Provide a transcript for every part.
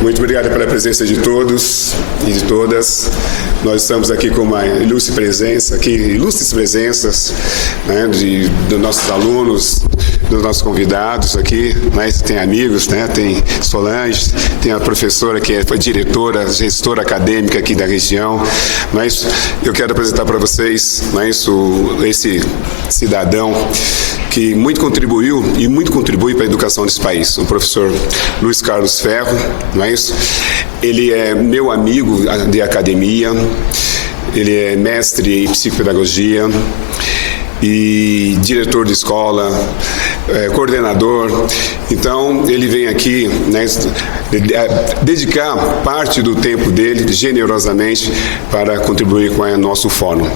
Muito obrigado pela presença de todos e de todas. Nós estamos aqui com uma ilustre presença, ilustres presenças, né, dos nossos alunos, dos nossos convidados aqui, mas tem amigos, né, tem Solange, tem a professora que foi diretora, gestora acadêmica aqui da região, mas eu quero apresentar para vocês, esse cidadão que muito contribuiu e muito contribui para a educação desse país, o professor Luiz Carlos Ferro, não é isso? Ele é meu amigo de academia, ele é mestre em psicopedagogia e diretor de escola, coordenador. Então, ele vem aqui, né, dedicar parte do tempo dele, generosamente, para contribuir com o nosso fórum.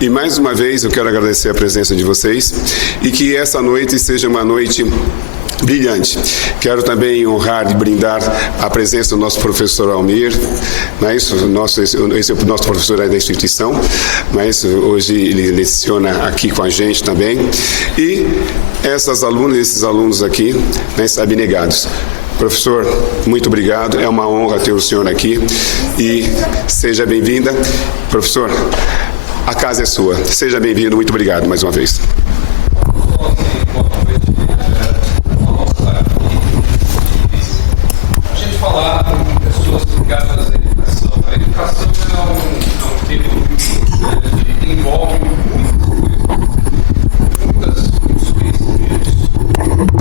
E mais uma vez eu quero agradecer a presença de vocês e que essa noite seja uma noite brilhante. Quero também honrar e brindar a presença do nosso professor Almir, mas esse é o nosso professor da instituição, mas hoje ele leciona aqui com a gente também. E essas alunas e esses alunos aqui, né, abnegados. Professor, muito obrigado, é uma honra ter o senhor aqui e seja bem-vinda. Professor, a casa é sua. Seja bem-vindo, muito obrigado mais uma vez. A gente falar com pessoas ligadas à educação. A educação é um tema que envolve muitos conhecimentos.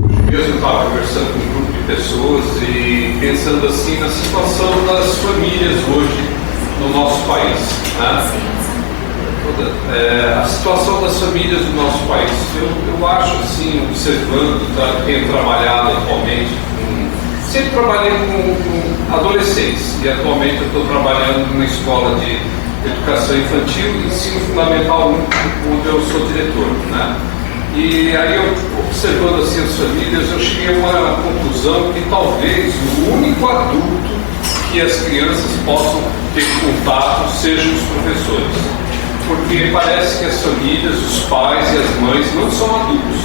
Hoje mesmo eu estava conversando com um grupo de pessoas e pensando assim na situação das famílias hoje no nosso país, né? A situação das famílias do nosso país. Eu acho, assim, observando, tenho trabalhado atualmente sempre trabalhei com adolescentes e atualmente eu estou trabalhando numa escola de educação infantil e ensino fundamental 1, onde eu sou diretor, né? E aí eu, observando assim as famílias, eu cheguei a uma conclusão que talvez o único adulto que as crianças possam ter contato sejam os professores. Porque parece que as famílias, os pais e as mães não são adultos.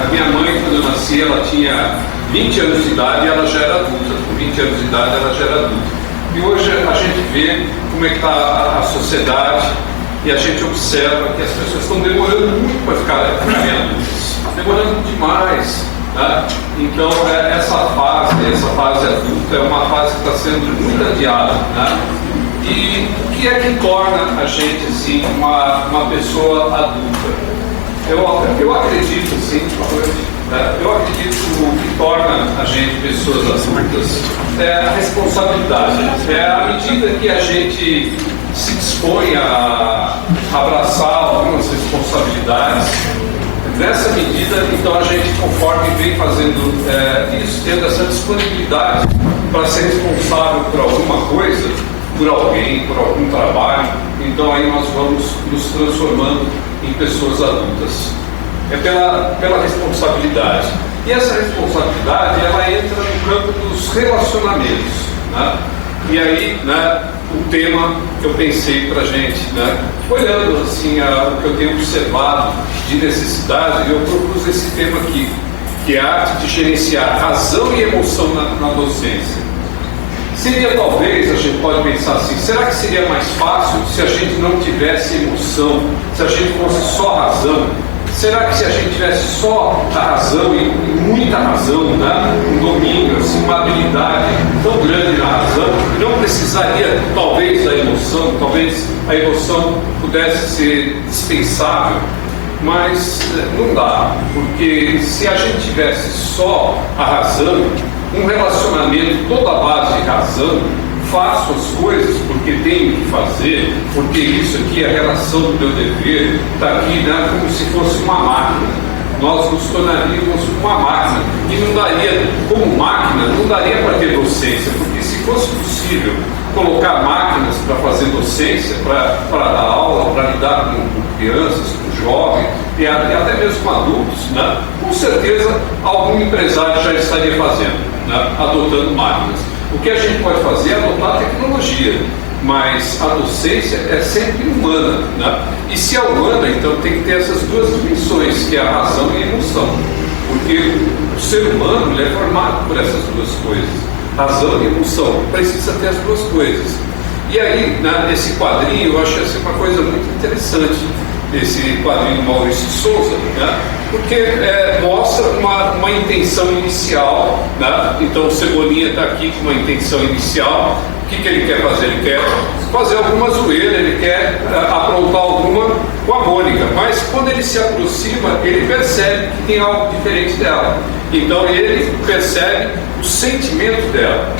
A minha mãe, quando eu nasci, ela tinha 20 anos de idade e ela já era adulta. Com 20 anos de idade ela já era adulta. E hoje a gente vê como é que está a sociedade e a gente observa que as pessoas estão demorando muito para ficarem adultas. Demorando demais. Né? Então essa fase adulta é uma fase que está sendo muito adiada. Né? E o que é que torna a gente assim, uma pessoa adulta? Eu acredito, sim, eu acredito que o que torna a gente pessoas adultas é a responsabilidade. É à medida que a gente se dispõe a abraçar algumas responsabilidades, nessa medida, então a gente, conforme vem fazendo isso, tendo essa disponibilidade para ser responsável por alguma coisa, por alguém, por algum trabalho, então aí nós vamos nos transformando em pessoas adultas. É pela responsabilidade. E essa responsabilidade, ela entra no campo dos relacionamentos. Né? E aí, né, o tema que eu pensei para a gente, né, olhando assim o que eu tenho observado de necessidade, eu propus esse tema aqui, que é a arte de gerenciar razão e emoção na docência. Seria talvez, a gente pode pensar assim, será que seria mais fácil se a gente não tivesse emoção, se a gente fosse só razão? Será que se a gente tivesse só a razão e muita razão, né? Um domínio, assim, uma habilidade tão grande na razão, não precisaria talvez da emoção, talvez a emoção pudesse ser dispensável, mas não dá, porque se a gente tivesse só a razão, um relacionamento toda a base de razão, faço as coisas porque tenho que fazer, porque isso aqui é a relação do meu dever, está aqui, né, como se fosse uma máquina. Nós nos tornaríamos uma máquina e não daria, como máquina, não daria para ter docência, porque se fosse possível colocar máquinas para fazer docência, para dar aula, para lidar com crianças, com jovens e até mesmo com adultos, né, com certeza algum empresário já estaria fazendo. Né, adotando máquinas. O que a gente pode fazer é adotar a tecnologia, mas a docência é sempre humana, né? E se é humana, então tem que ter essas duas dimensões, que é a razão e a emoção. Porque o ser humano ele é formado por essas duas coisas, razão e emoção, precisa ter as duas coisas. E aí, nesse quadrinho, eu achei assim, uma coisa muito interessante, esse quadrinho do Maurício de Souza, né? Porque mostra uma intenção inicial, né? Então o Cebolinha está aqui com uma intenção inicial. O que ele quer fazer? Ele quer fazer alguma zoeira, ele quer aprontar alguma com a Mônica, mas quando ele se aproxima, ele percebe que tem algo diferente dela. Então ele percebe o sentimento dela,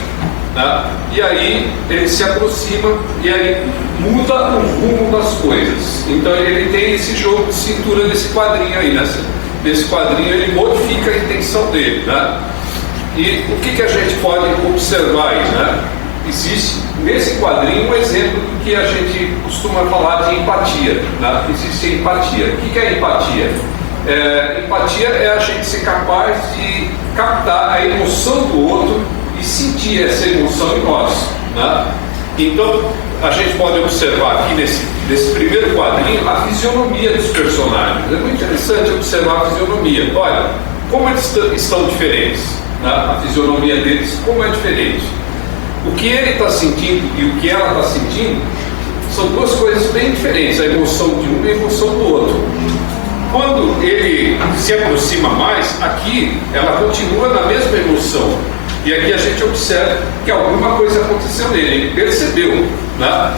né? E aí ele se aproxima e aí muda o rumo das coisas. Então ele tem esse jogo de cintura nesse quadrinho aí, nesse quadrinho ele modifica a intenção dele, né? E o que a gente pode observar aí, né? Existe nesse quadrinho um exemplo do que a gente costuma falar de empatia, né? Existe empatia. O que é empatia? Empatia é a gente ser capaz de captar a emoção do outro e sentir essa emoção em nós, né? Então a gente pode observar aqui nesse primeiro quadrinho a fisionomia dos personagens. É muito interessante observar a fisionomia. Olha como eles estão diferentes, né? A fisionomia deles como é diferente. O que ele está sentindo e o que ela está sentindo são duas coisas bem diferentes, a emoção de um e a emoção do outro. Quando ele se aproxima mais, aqui ela continua na mesma emoção. E aqui a gente observa que alguma coisa aconteceu nele, ele percebeu, né?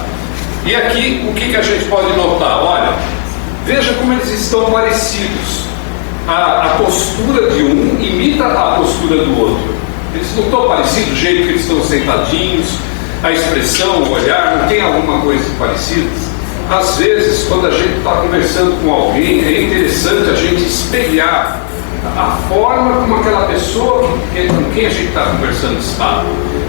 E aqui o que a gente pode notar? Olha, veja como eles estão parecidos. A postura de um imita a postura do outro. Eles não estão parecidos, o jeito que eles estão sentadinhos, a expressão, o olhar, não tem alguma coisa parecida? Às vezes, quando a gente está conversando com alguém, é interessante a gente espelhar a forma como aquela pessoa com quem a gente está conversando está.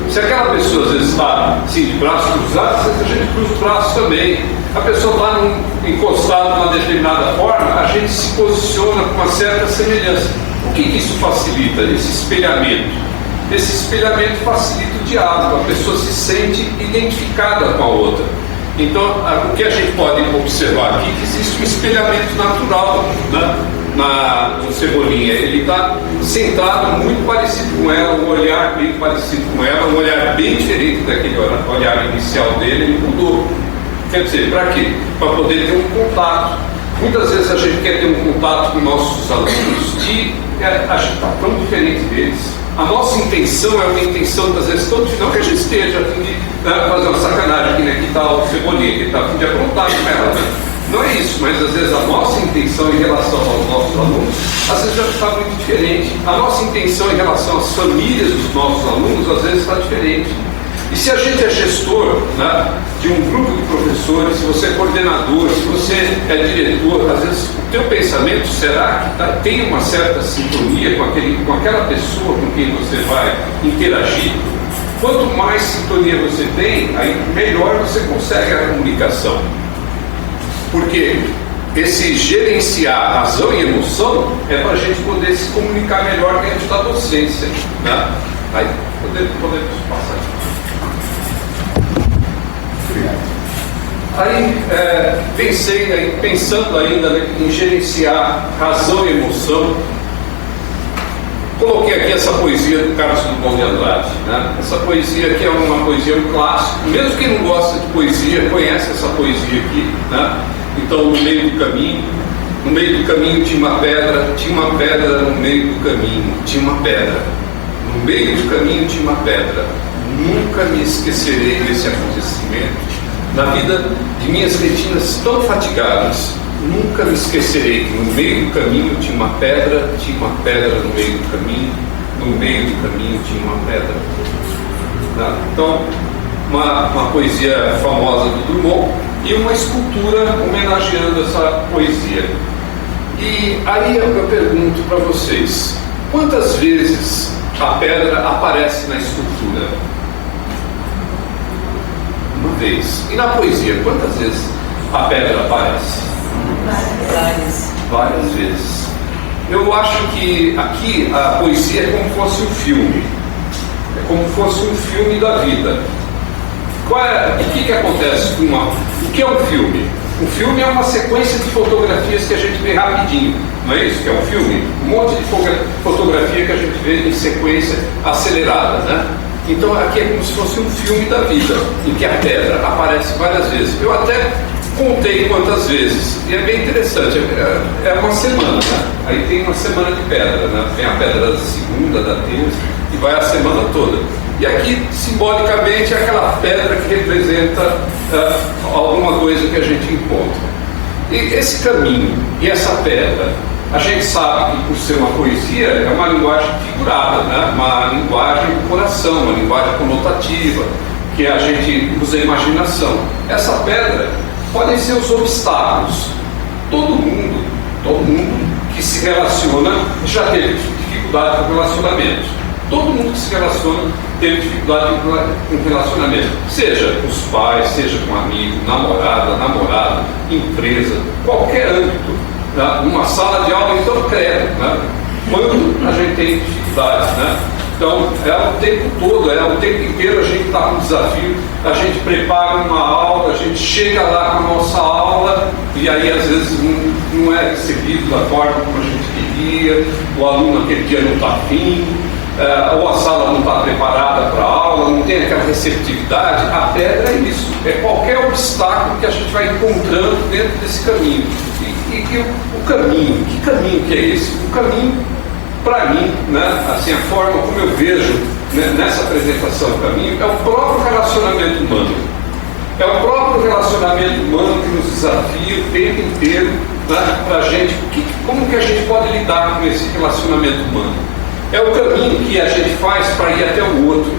Se aquela pessoa às vezes está assim, de braços cruzados, às vezes a gente cruza os braços também. A pessoa está encostada de uma determinada forma, a gente se posiciona com uma certa semelhança. O que isso facilita? Esse espelhamento. Esse espelhamento facilita o diálogo, a pessoa se sente identificada com a outra. Então, o que a gente pode observar aqui é que existe um espelhamento natural, né? No Cebolinha. Ele está sentado muito parecido com ela, um olhar bem parecido com ela, um olhar bem diferente daquele olhar inicial dele, ele mudou. Quer dizer, para quê? Para poder ter um contato. Muitas vezes a gente quer ter um contato com nossos alunos e a gente está tão diferente deles. A nossa intenção é uma intenção, às vezes, tão diferente, não que a gente esteja a fim de fazer uma sacanagem aqui, né? Que está o Cebolinha, que está a fim de aprontar com ela, né? Não é isso, mas às vezes a nossa intenção em relação aos nossos alunos, às vezes já está muito diferente. A nossa intenção em relação às famílias dos nossos alunos, às vezes está diferente. E se a gente é gestor, né, de um grupo de professores, se você é coordenador, se você é diretor, às vezes o teu pensamento será que tem uma certa sintonia com aquela pessoa com quem você vai interagir. Quanto mais sintonia você tem, aí melhor você consegue a comunicação. Porque esse gerenciar razão e emoção é para a gente poder se comunicar melhor dentro da docência, né? Aí podemos passar aqui. Aí pensando ainda em gerenciar razão e emoção, coloquei aqui essa poesia do Carlos Drummond de Andrade, né? Essa poesia aqui é uma poesia, um clássico. Mesmo quem não gosta de poesia conhece essa poesia aqui, né? Então, no meio do caminho tinha uma pedra no meio do caminho, tinha uma pedra. No meio do caminho tinha uma pedra. Nunca me esquecerei desse acontecimento. Na vida de minhas retinas tão fatigadas, nunca me esquecerei que no meio do caminho tinha uma pedra no meio do caminho, no meio do caminho tinha uma pedra. Então, uma poesia famosa do Drummond e uma escultura homenageando essa poesia. E aí eu pergunto para vocês, quantas vezes a pedra aparece na escultura? Uma vez. E na poesia, quantas vezes a pedra aparece? Várias vezes. Eu acho que aqui a poesia é como fosse um filme. É como fosse um filme da vida. O que acontece com o que é um filme? Um filme é uma sequência de fotografias que a gente vê rapidinho. não é isso? Que é um filme, um monte de fotografia que a gente vê em sequência acelerada, né? Então aqui é como se fosse um filme da vida, em que a pedra aparece várias vezes. Eu até contei quantas vezes, e é bem interessante, é uma semana, né? Aí tem uma semana de pedra, né? Tem a pedra da segunda, da terça, e vai a semana toda. E aqui, simbolicamente, é aquela pedra que representa alguma coisa que a gente encontra. E esse caminho e essa pedra, a gente sabe que, por ser uma poesia, é uma linguagem figurada, né? Uma linguagem do coração, uma linguagem conotativa, que a gente usa a imaginação. Essa pedra podem ser os obstáculos. Todo mundo que se relaciona já teve dificuldade com relacionamentos. Todo mundo que se relaciona teve dificuldade com relacionamento. Seja com os pais, seja com amigo, namorada, empresa, qualquer âmbito. Né? Numa sala de aula, então, credo. Né? Quando a gente tem dificuldades, né? Então, é o tempo todo, é o tempo inteiro a gente está com desafio, a gente prepara uma aula, a gente chega lá com a nossa aula e aí às vezes não é recebido da forma como a gente queria, o aluno aquele dia não está afim, ou a sala não está preparada para a aula, não tem aquela receptividade. A pedra é isso, é qualquer obstáculo que a gente vai encontrando dentro desse caminho. E o caminho, que caminho que é esse? O caminho, para mim, né, assim, a forma como eu vejo, né, nessa apresentação do caminho, é o próprio relacionamento humano. É o próprio relacionamento humano que nos desafia o tempo inteiro, né, para a gente, como que a gente pode lidar com esse relacionamento humano. É o caminho que a gente faz para ir até o outro.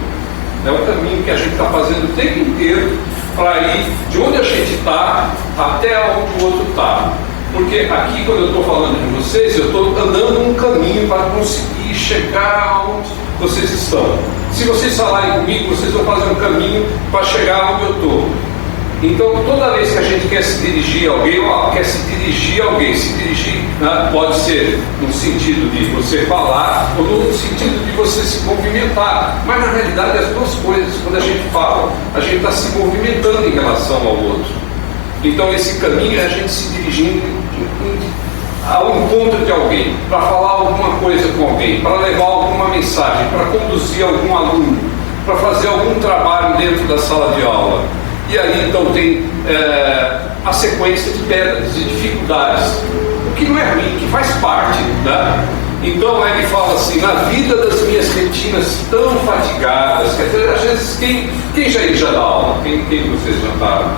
É o caminho que a gente está fazendo o tempo inteiro para ir de onde a gente está até onde o outro está. Porque aqui, quando eu estou falando de vocês, eu estou andando um caminho para conseguir chegar onde vocês estão. Se vocês falarem comigo, vocês vão fazer um caminho para chegar onde eu estou. Então, toda vez que a gente quer se dirigir a alguém, se dirigir, né, pode ser no sentido de você falar ou no sentido de você se movimentar. Mas, na realidade, as duas coisas. Quando a gente fala, a gente está se movimentando em relação ao outro. Então, esse caminho é a gente se dirigindo ao encontro de alguém, para falar alguma coisa com alguém, para levar alguma mensagem, para conduzir algum aluno, para fazer algum trabalho dentro da sala de aula. E aí, então, tem a sequência de pedras, de dificuldades, o que não é ruim, que faz parte, né? Então, ele fala assim: na vida das minhas retinas tão fatigadas, quer dizer, às vezes, quem já dá aula? Quem de vocês já está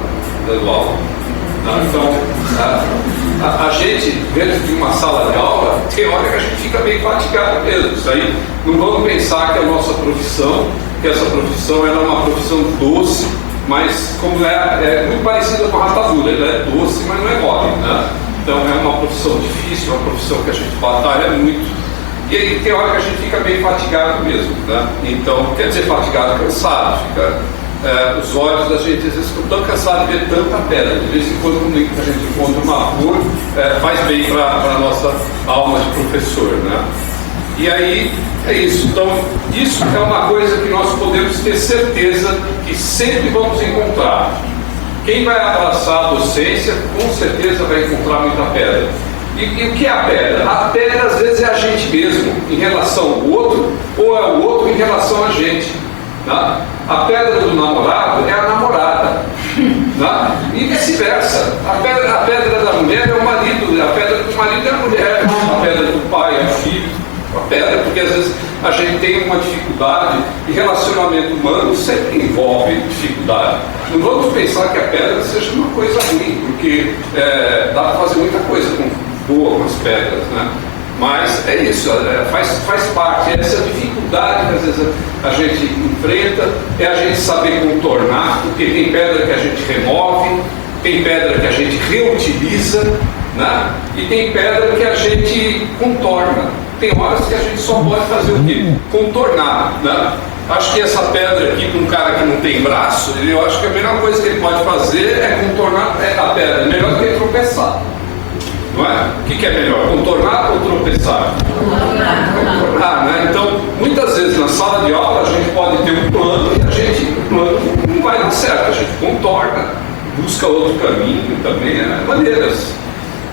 dando aula? Então, a gente, dentro de uma sala de aula, tem hora que a gente fica bem fatigado mesmo. Isso aí, não vamos pensar que a nossa profissão, que essa profissão ela é uma profissão doce, mas como é muito parecida com a rapadura, ela é doce, mas não é mole, né? Então é uma profissão difícil, uma profissão que a gente batalha muito. E aí tem hora que a gente fica bem fatigado mesmo, né? Então, quer dizer fatigado, cansado, os olhos da gente às vezes ficam tão cansados de ver tanta pedra. De vez em quando a gente encontra uma cor, faz bem para a nossa alma de professor, né? E aí é isso. Então, isso é uma coisa que nós podemos ter certeza que sempre vamos encontrar. Quem vai abraçar a docência, com certeza vai encontrar muita pedra. E o que é a pedra? A pedra às vezes é a gente mesmo em relação ao outro, ou é o outro em relação a gente. Tá? A pedra do namorado é a namorada, tá? E vice-versa. A pedra da mulher é o marido, a pedra do marido é a mulher, a pedra do pai é o filho. A pedra, porque às vezes a gente tem uma dificuldade e relacionamento humano sempre envolve dificuldade. Não vamos pensar que a pedra seja uma coisa ruim, porque dá para fazer muita coisa boa com as pedras, né? Mas é isso, faz parte, essa dificuldade que às vezes a gente enfrenta, é a gente saber contornar, porque tem pedra que a gente remove, tem pedra que a gente reutiliza, né? E tem pedra que a gente contorna. Tem horas que a gente só pode fazer o quê? Contornar, né? Acho que essa pedra aqui, para um cara que não tem braço, eu acho que a melhor coisa que ele pode fazer é contornar a pedra, melhor do que tropeçar. Não é? O que é melhor, contornar ou tropeçar? Contornar, né? Então, muitas vezes na sala de aula a gente pode ter um plano e o plano não vai dar certo, a gente contorna, busca outro caminho também, maneiras.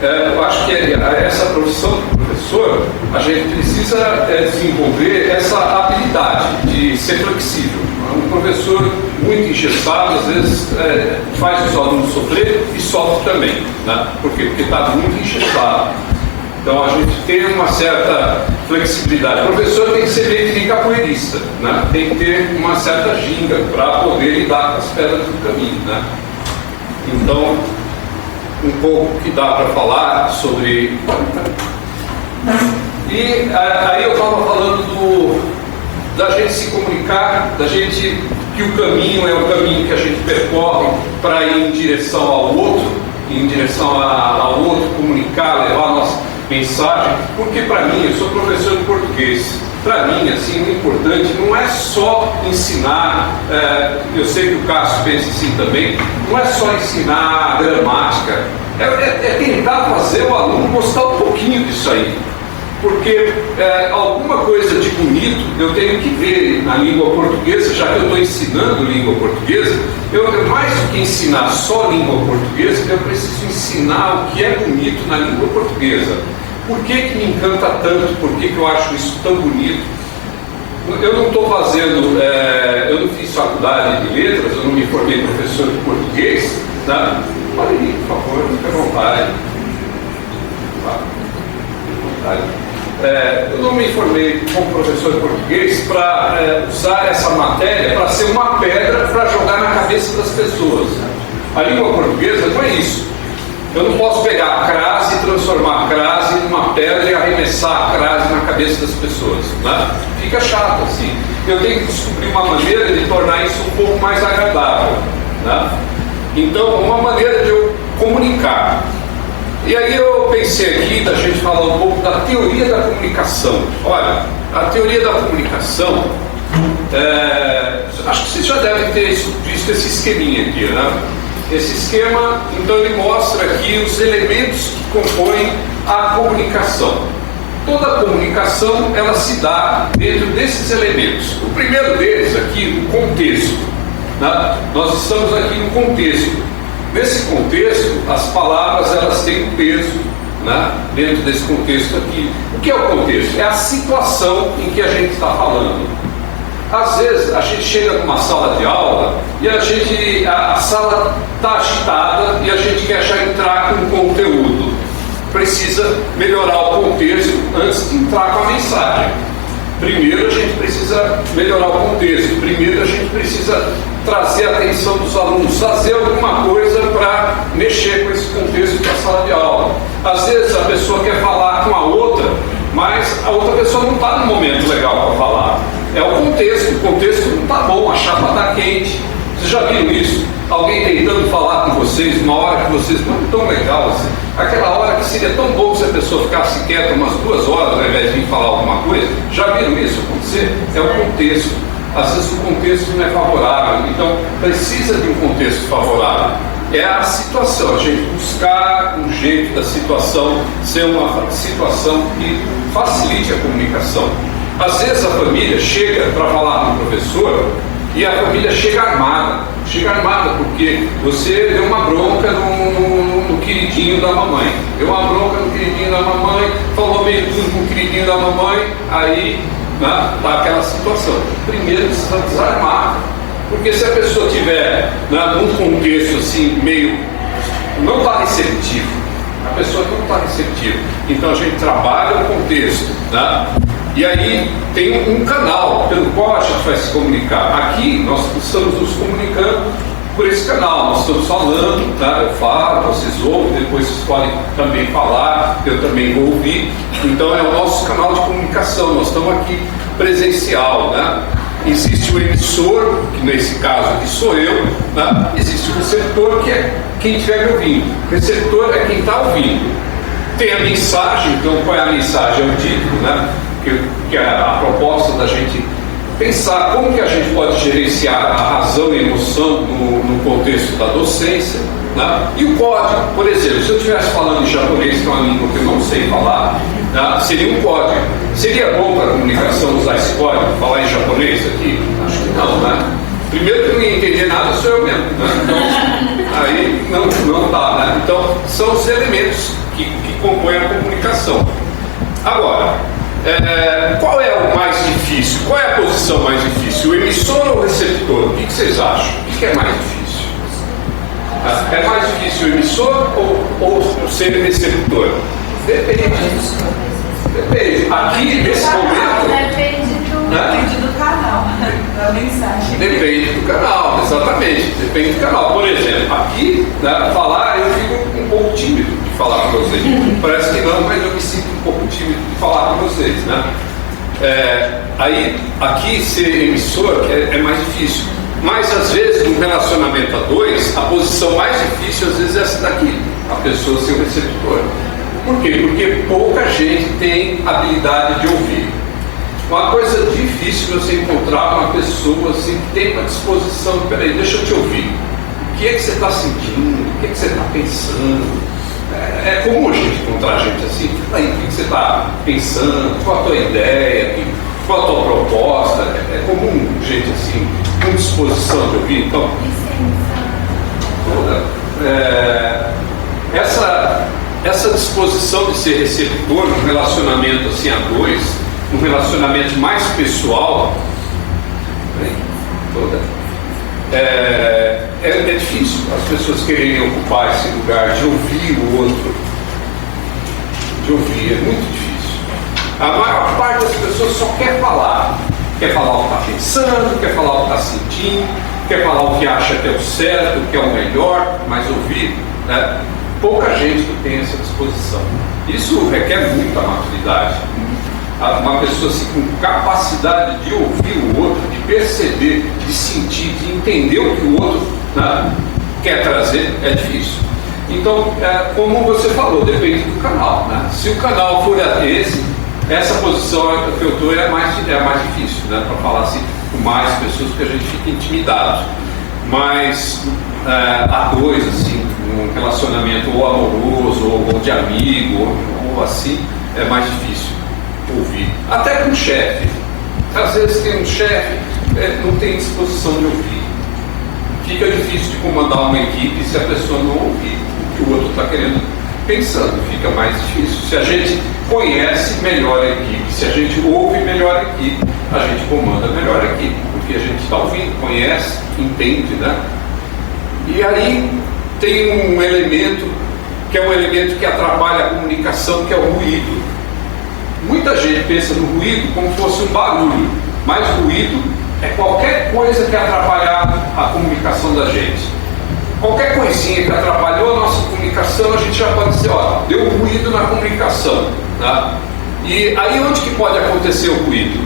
Eu acho que essa profissão de professor, a gente precisa desenvolver essa habilidade de ser flexível. Um professor muito engessado, às vezes, faz os alunos sofrer e sofre também. Né? Por quê? Porque está muito engessado. Então, a gente tem uma certa flexibilidade. O professor tem que ser meio que capoeirista, né? Tem que ter uma certa ginga para poder lidar com as pedras do caminho. Né? Então, um pouco que dá para falar sobre... E aí eu estava falando da gente se comunicar, da gente, que o caminho é o caminho que a gente percorre para ir em direção ao outro, comunicar, levar a nossa mensagem, porque para mim, eu sou professor de português, para mim, assim, o importante não é só ensinar, eu sei que o Cássio pensa assim também, não é só ensinar gramática, é tentar fazer o aluno gostar um pouquinho disso aí, porque alguma coisa de bonito eu tenho que ver na língua portuguesa, já que eu estou ensinando língua portuguesa, eu mais do que ensinar só língua portuguesa, eu preciso ensinar o que é bonito na língua portuguesa. Por que me encanta tanto? Por que eu acho isso tão bonito? Eu não estou fazendo, eu não fiz faculdade de letras, eu não me formei professor de português, né? Pode ir, por favor, fique à vontade. Eu não me formei como professor de português para usar essa matéria para ser uma pedra para jogar na cabeça das pessoas. A língua portuguesa não é isso. Eu não posso pegar a crase e transformar a crase numa pedra e arremessar a crase na cabeça das pessoas. Né? Fica chato assim. Eu tenho que descobrir uma maneira de tornar isso um pouco mais agradável. Né? Então, uma maneira de eu comunicar. E aí eu pensei aqui da gente falar um pouco da teoria da comunicação. Olha, a teoria da comunicação, acho que vocês já devem ter visto esse esqueminha aqui, né? Esse esquema, então, ele mostra aqui os elementos que compõem a comunicação. Toda a comunicação, ela se dá dentro desses elementos. O primeiro deles aqui, o contexto. Né? Nós estamos aqui no contexto. Nesse contexto, as palavras elas têm um peso, né? Dentro desse contexto aqui. O que é o contexto? É a situação em que a gente está falando. Às vezes a gente chega numa sala de aula e a sala está agitada e a gente quer já entrar com o conteúdo. Precisa melhorar o contexto antes de entrar com a mensagem. Primeiro a gente precisa melhorar o contexto. Primeiro a gente precisa trazer a atenção dos alunos, fazer alguma coisa para mexer com esse contexto da sala de aula. Às vezes a pessoa quer falar com a outra, mas a outra pessoa não está no momento legal para falar. É o contexto não está bom, a chapa está quente. Vocês já viram isso? Alguém tentando falar com vocês numa hora que vocês não estão tão legal assim. Aquela hora que seria tão bom se a pessoa ficasse quieta umas 2 horas ao invés de vir falar alguma coisa. Já viram isso acontecer? É o contexto. Às vezes o contexto não é favorável, então precisa de um contexto favorável. É a situação, a gente buscar um jeito da situação ser uma situação que facilite a comunicação. Às vezes a família chega para falar com o professor e a família chega armada porque você deu uma bronca no queridinho da mamãe, falou meio tudo com o queridinho da mamãe, aí tá aquela situação. Primeiro precisa desarmar, porque se a pessoa tiver num contexto assim meio não está receptivo, a pessoa não está receptiva, então a gente trabalha o contexto, né? E aí tem um canal pelo qual a gente vai se comunicar. Aqui nós estamos nos comunicando por esse canal, nós estamos falando, tá? Eu falo, vocês ouvem, depois vocês podem também falar, eu também vou ouvir. Então é o nosso canal de comunicação, nós estamos aqui presencial, né? Existe o emissor, que nesse caso aqui sou eu, né? Existe o receptor, que é quem estiver me ouvindo. O receptor é quem está ouvindo. Tem a mensagem, então qual é a mensagem? É o título, né? Que é a proposta da gente pensar como que a gente pode gerenciar a razão e a emoção no contexto da docência, né? E o código, por exemplo, se eu estivesse falando em japonês, que é uma língua que eu não sei falar, né? Seria um código. Seria bom para a comunicação usar esse código, falar em japonês aqui? Acho que não, né? Primeiro que eu não ia entender nada sou eu mesmo, né? Então, aí não dá, né? Então, são os elementos que compõem a comunicação. Agora, qual é o mais difícil? Qual é a posição mais difícil? O emissor ou o receptor? O que vocês acham? O que é mais difícil? É mais difícil o emissor ou ser receptor? Depende. Aqui, nesse momento... Depende do canal, da mensagem. Depende do canal, exatamente. Depende do canal. Por exemplo, aqui, falar, eu fico um pouco tímido de falar com vocês. Parece que não, mas eu me sinto um pouco tímido de falar com vocês, né? Aí, aqui, ser emissor é mais difícil. Mas, às vezes, num relacionamento a dois, a posição mais difícil, às vezes, é essa daqui. A pessoa ser o receptor. Por quê? Porque pouca gente tem habilidade de ouvir. Uma coisa difícil você encontrar uma pessoa assim, que tem uma disposição, peraí, deixa eu te ouvir. O que é que você está sentindo? O que é que você está pensando? É comum a gente encontrar gente assim, aí, o que você está pensando? Qual a tua ideia? Qual a tua proposta? É comum gente assim, com disposição de ouvir. Então, essa disposição de ser receptor num relacionamento assim a dois, um relacionamento mais pessoal, é difícil as pessoas quererem ocupar esse lugar de ouvir o outro, de ouvir, é muito difícil. A maior parte das pessoas só quer falar o que está pensando, quer falar o que está sentindo, quer falar o que acha que é o certo, o que é o melhor, mas ouvir, pouca gente tem essa disposição. Isso requer muita maturidade. Uma pessoa assim, com capacidade de ouvir o outro, de perceber, de sentir, de entender o que o outro quer trazer, é difícil. Então, como você falou, depende do canal. Se o canal for esse, essa posição que eu estou é mais difícil, para falar assim, com mais pessoas, porque a gente fica intimidado. Mas a dois, assim, um relacionamento ou amoroso, ou de amigo, ou assim, é mais difícil ouvir. Até com o chefe. Às vezes tem um chefe, não tem disposição de ouvir. Fica difícil de comandar uma equipe se a pessoa não ouvir o que o outro está querendo, pensando. Fica mais difícil. Se a gente conhece melhor a equipe, se a gente ouve melhor a equipe, a gente comanda melhor a equipe, porque a gente está ouvindo, conhece, entende, né? E aí tem um elemento que é um elemento que atrapalha a comunicação, que é o ruído. Muita gente pensa no ruído como se fosse um barulho, mas ruído é qualquer coisa que atrapalhar a comunicação da gente. Qualquer coisinha que atrapalhou a nossa comunicação, a gente já pode dizer, deu ruído na comunicação. Tá? E aí onde que pode acontecer o ruído?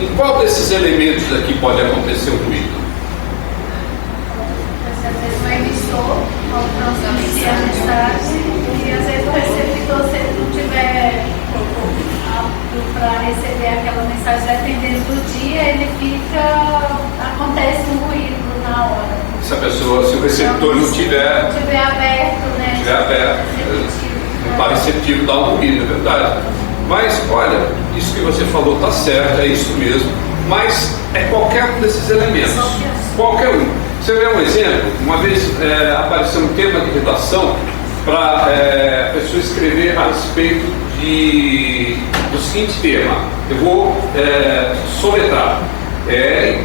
Em qual desses elementos aqui pode acontecer o ruído? Às vezes o emissor transmitir a mensagem e às vezes o receptor, se ele não tiver para receber aquela mensagem, dependendo do dia, ele acontece um ruído na hora. Se o receptor não tiver aberto, né? Não está receptivo, dá um ruído, é verdade. Mas, olha, isso que você falou está certo, é isso mesmo. Mas é qualquer um desses elementos. Qualquer um. Você vê um exemplo? Uma vez apareceu um tema de redação para a pessoa escrever a respeito do seguinte tema. Eu vou soletrar. L-A-Z-E-R.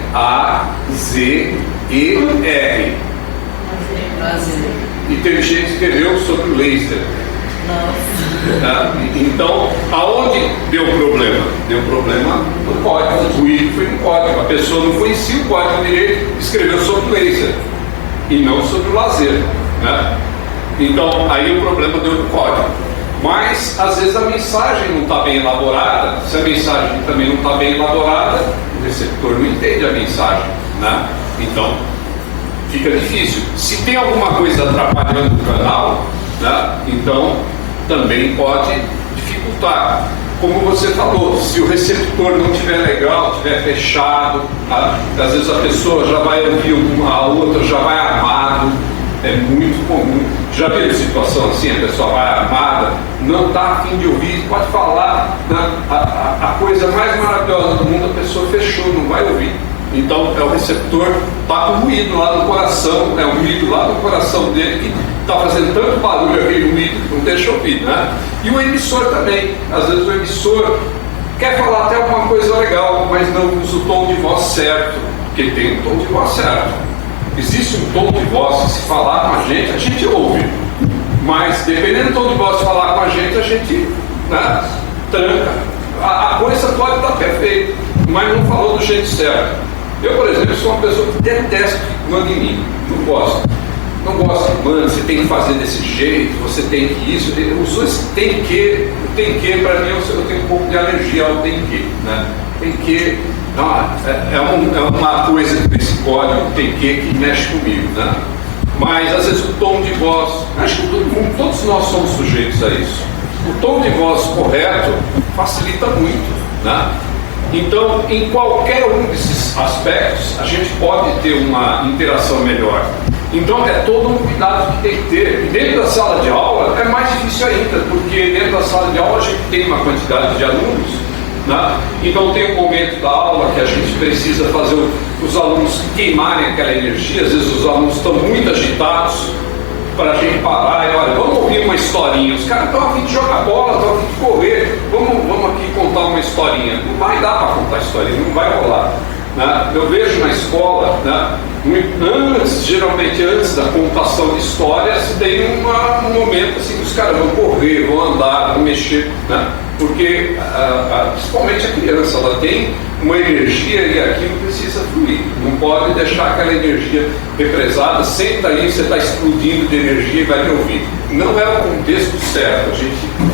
E teve gente que escreveu sobre o laser. Então, aonde deu problema? Deu problema no código. O ruído foi no código. A pessoa não conhecia o código direito, escreveu sobre o laser e não sobre o lazer. Então, aí o problema deu no código. Mas, às vezes, a mensagem não está bem elaborada. Se a mensagem também não está bem elaborada, o receptor não entende a mensagem. Então, fica difícil. Se tem alguma coisa atrapalhando o canal, então também pode dificultar. Como você falou, se o receptor não estiver legal, estiver fechado, às vezes a pessoa já vai ouvir a outra, já vai armado. É muito comum. Já viram situação assim, a pessoa vai armada, não está a fim de ouvir, pode falar, a coisa mais maravilhosa do mundo, a pessoa fechou, não vai ouvir. Então o receptor está com ruído lá no coração, um ruído lá no coração dele está fazendo tanto barulho, aquele ruído que não deixa ouvir, né? E o emissor também. Às vezes o emissor quer falar até alguma coisa legal, mas não usa o tom de voz certo, porque tem um tom de voz certo. Existe um tom de voz que, se falar com a gente ouve. Mas dependendo do tom de voz falar com a gente, né, tranca. A coisa pode estar perfeita, mas não falou do jeito certo. Eu, por exemplo, sou uma pessoa que detesto que manda em mim. Não gosto que manda, você tem que fazer desse jeito, você tem que isso. Usou esse tem que, o tem que, para mim, eu tenho um pouco de alergia ao tem que, né? Tem que, é uma coisa que esse código tem que mexe comigo, né? Mas às vezes o tom de voz, acho que todos nós somos sujeitos a isso. O tom de voz correto facilita muito, né? Então, em qualquer um desses aspectos, a gente pode ter uma interação melhor. Então, é todo um cuidado que tem que ter. E dentro da sala de aula é mais difícil ainda, porque dentro da sala de aula a gente tem uma quantidade de alunos, né? Então tem um momento da aula que a gente precisa fazer os alunos queimarem aquela energia. Às vezes os alunos estão muito agitados, para a gente parar e olha, vamos ouvir uma historinha. Os caras estão a fim de jogar bola, estão a fim de correr, vamos aqui contar uma historinha. Não vai dar para contar historinha, não vai rolar, né? Eu vejo na escola, né, geralmente antes da contação de histórias, tem um momento assim que os caras vão correr, vão andar, vão mexer, né? Porque principalmente a criança, ela tem uma energia e aquilo precisa fluir. Não pode deixar aquela energia represada. Senta aí, você está explodindo de energia e vai me ouvir. Não é o contexto certo.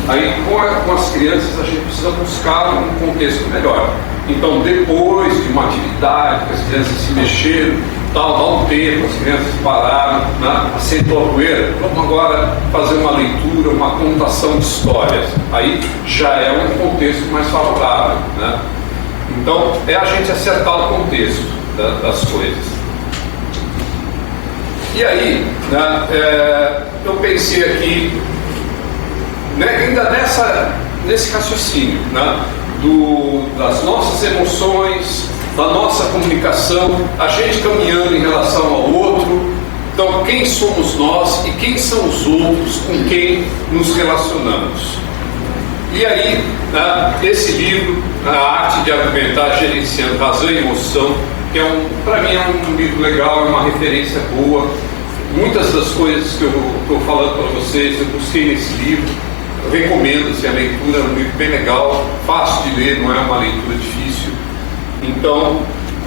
Aí com as crianças a gente precisa buscar um contexto melhor. Então, depois de uma atividade, que as crianças se mexeram, dá um tempo, as crianças pararam, né? Assentou a poeira, vamos agora fazer uma leitura, uma contação de histórias. Aí já é um contexto mais favorável, né? Então, é a gente acertar o contexto das coisas. E aí, né, eu pensei aqui, né, ainda nesse raciocínio, né, das nossas emoções, da nossa comunicação, a gente caminhando em relação ao outro. Então, quem somos nós e quem são os outros com quem nos relacionamos? E aí, né, esse livro, A Arte de Argumentar Gerenciando Razão e Emoção, que para mim é um livro legal, é uma referência boa. Muitas das coisas que eu estou falando para vocês, eu busquei nesse livro. Eu recomendo, assim, a leitura, é um livro bem legal, fácil de ler, não é uma leitura difícil. Então,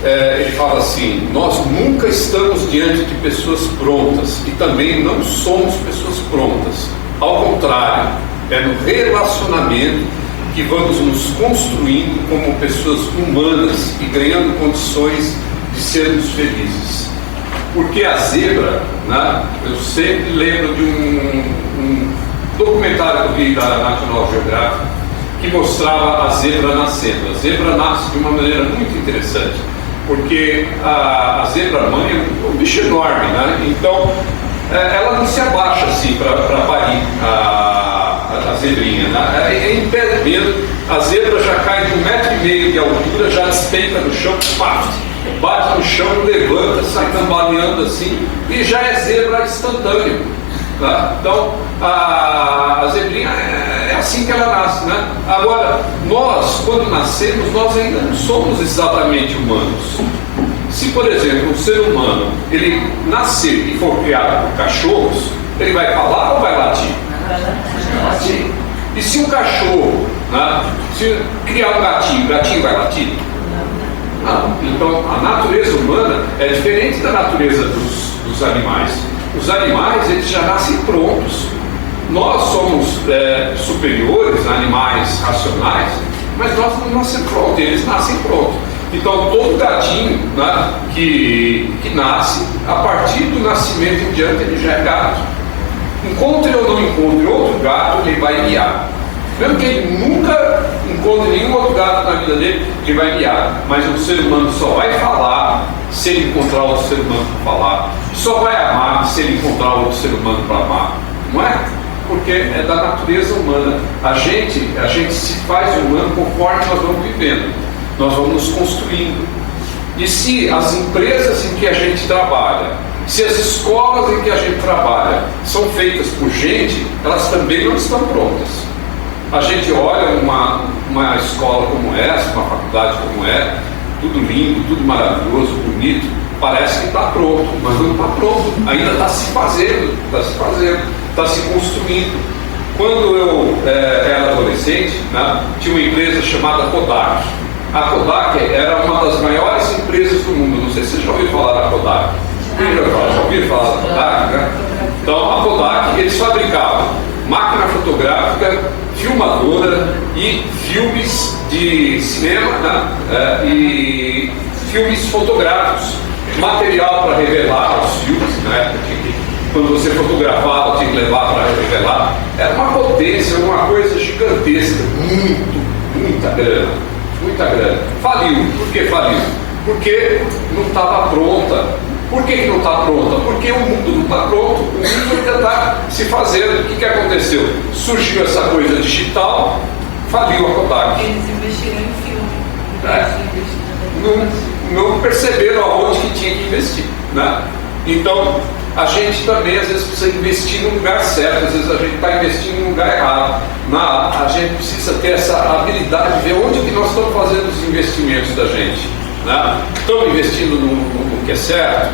ele fala assim: nós nunca estamos diante de pessoas prontas e também não somos pessoas prontas. Ao contrário, é no relacionamento que vamos nos construindo como pessoas humanas e ganhando condições de sermos felizes. Porque a zebra, né, eu sempre lembro de um documentário que eu vi da National Geographic que mostrava a zebra nascendo. A zebra nasce de uma maneira muito interessante, porque a zebra mãe é um bicho enorme, né? Então ela não se abaixa assim para parir a zebrinha, né? Em pé mesmo, a zebra já cai de 1,5 metro de altura, já despenca no chão, paf, bate no chão, levanta, sai cambaleando assim, e já é zebra instantâneo, tá? Então a zebrinha é assim que ela nasce, né? Agora, nós, quando nascemos, nós ainda não somos exatamente humanos. Se, por exemplo, um ser humano, ele nascer e for criado por cachorros, ele vai falar ou vai latir? Vai latir. E se um cachorro, né, se criar um gatinho, o gatinho vai latir? Não. Então, a natureza humana é diferente da natureza dos animais. Os animais, eles já nascem prontos. Nós somos superiores a animais racionais, mas nós não nascemos prontos, eles nascem prontos. Então, todo gatinho, né, que nasce, a partir do nascimento em diante, ele já é gato. Encontre ou não encontre outro gato, ele vai miar. Mesmo que ele nunca encontre nenhum outro gato na vida dele, ele vai miar. Mas o ser humano só vai falar se ele encontrar outro ser humano para falar. Só vai amar se ele encontrar outro ser humano para amar. Não é? Porque é da natureza humana. A gente se faz humano conforme nós vamos vivendo. Nós vamos nos construindo. E se as empresas em que a gente trabalha Se as escolas em que a gente trabalha são feitas por gente, elas também não estão prontas. A gente olha uma escola como essa, uma faculdade como é, tudo lindo, tudo maravilhoso, bonito, parece que está pronto, mas não está pronto, ainda está se fazendo, está se construindo. Quando eu era adolescente, né, tinha uma empresa chamada Kodak. A Kodak era uma das maiores empresas do mundo. Não sei se vocês já ouviram falar da Kodak. Já ouviram falar da Kodak, né? Então, a Kodak, eles fabricavam máquina fotográfica, filmadora e filmes de cinema, né? E filmes fotográficos, material para revelar os filmes, né? Quando você fotografava, tinha que levar para revelar. Era uma potência, uma coisa gigantesca, muita grana. Faliu. Por que faliu? Porque não estava pronta. Por que não está pronta? Porque o mundo não está pronto, o mundo ainda está se fazendo. O que aconteceu? Surgiu essa coisa digital, faliu a Kodak. Eles investiram em filme. Não perceberam aonde que tinha que investir, né? Então, a gente também às vezes precisa investir no lugar certo, às vezes a gente está investindo no lugar errado. A gente precisa ter essa habilidade de ver onde que nós estamos fazendo os investimentos da gente, né? Estamos investindo no que é certo?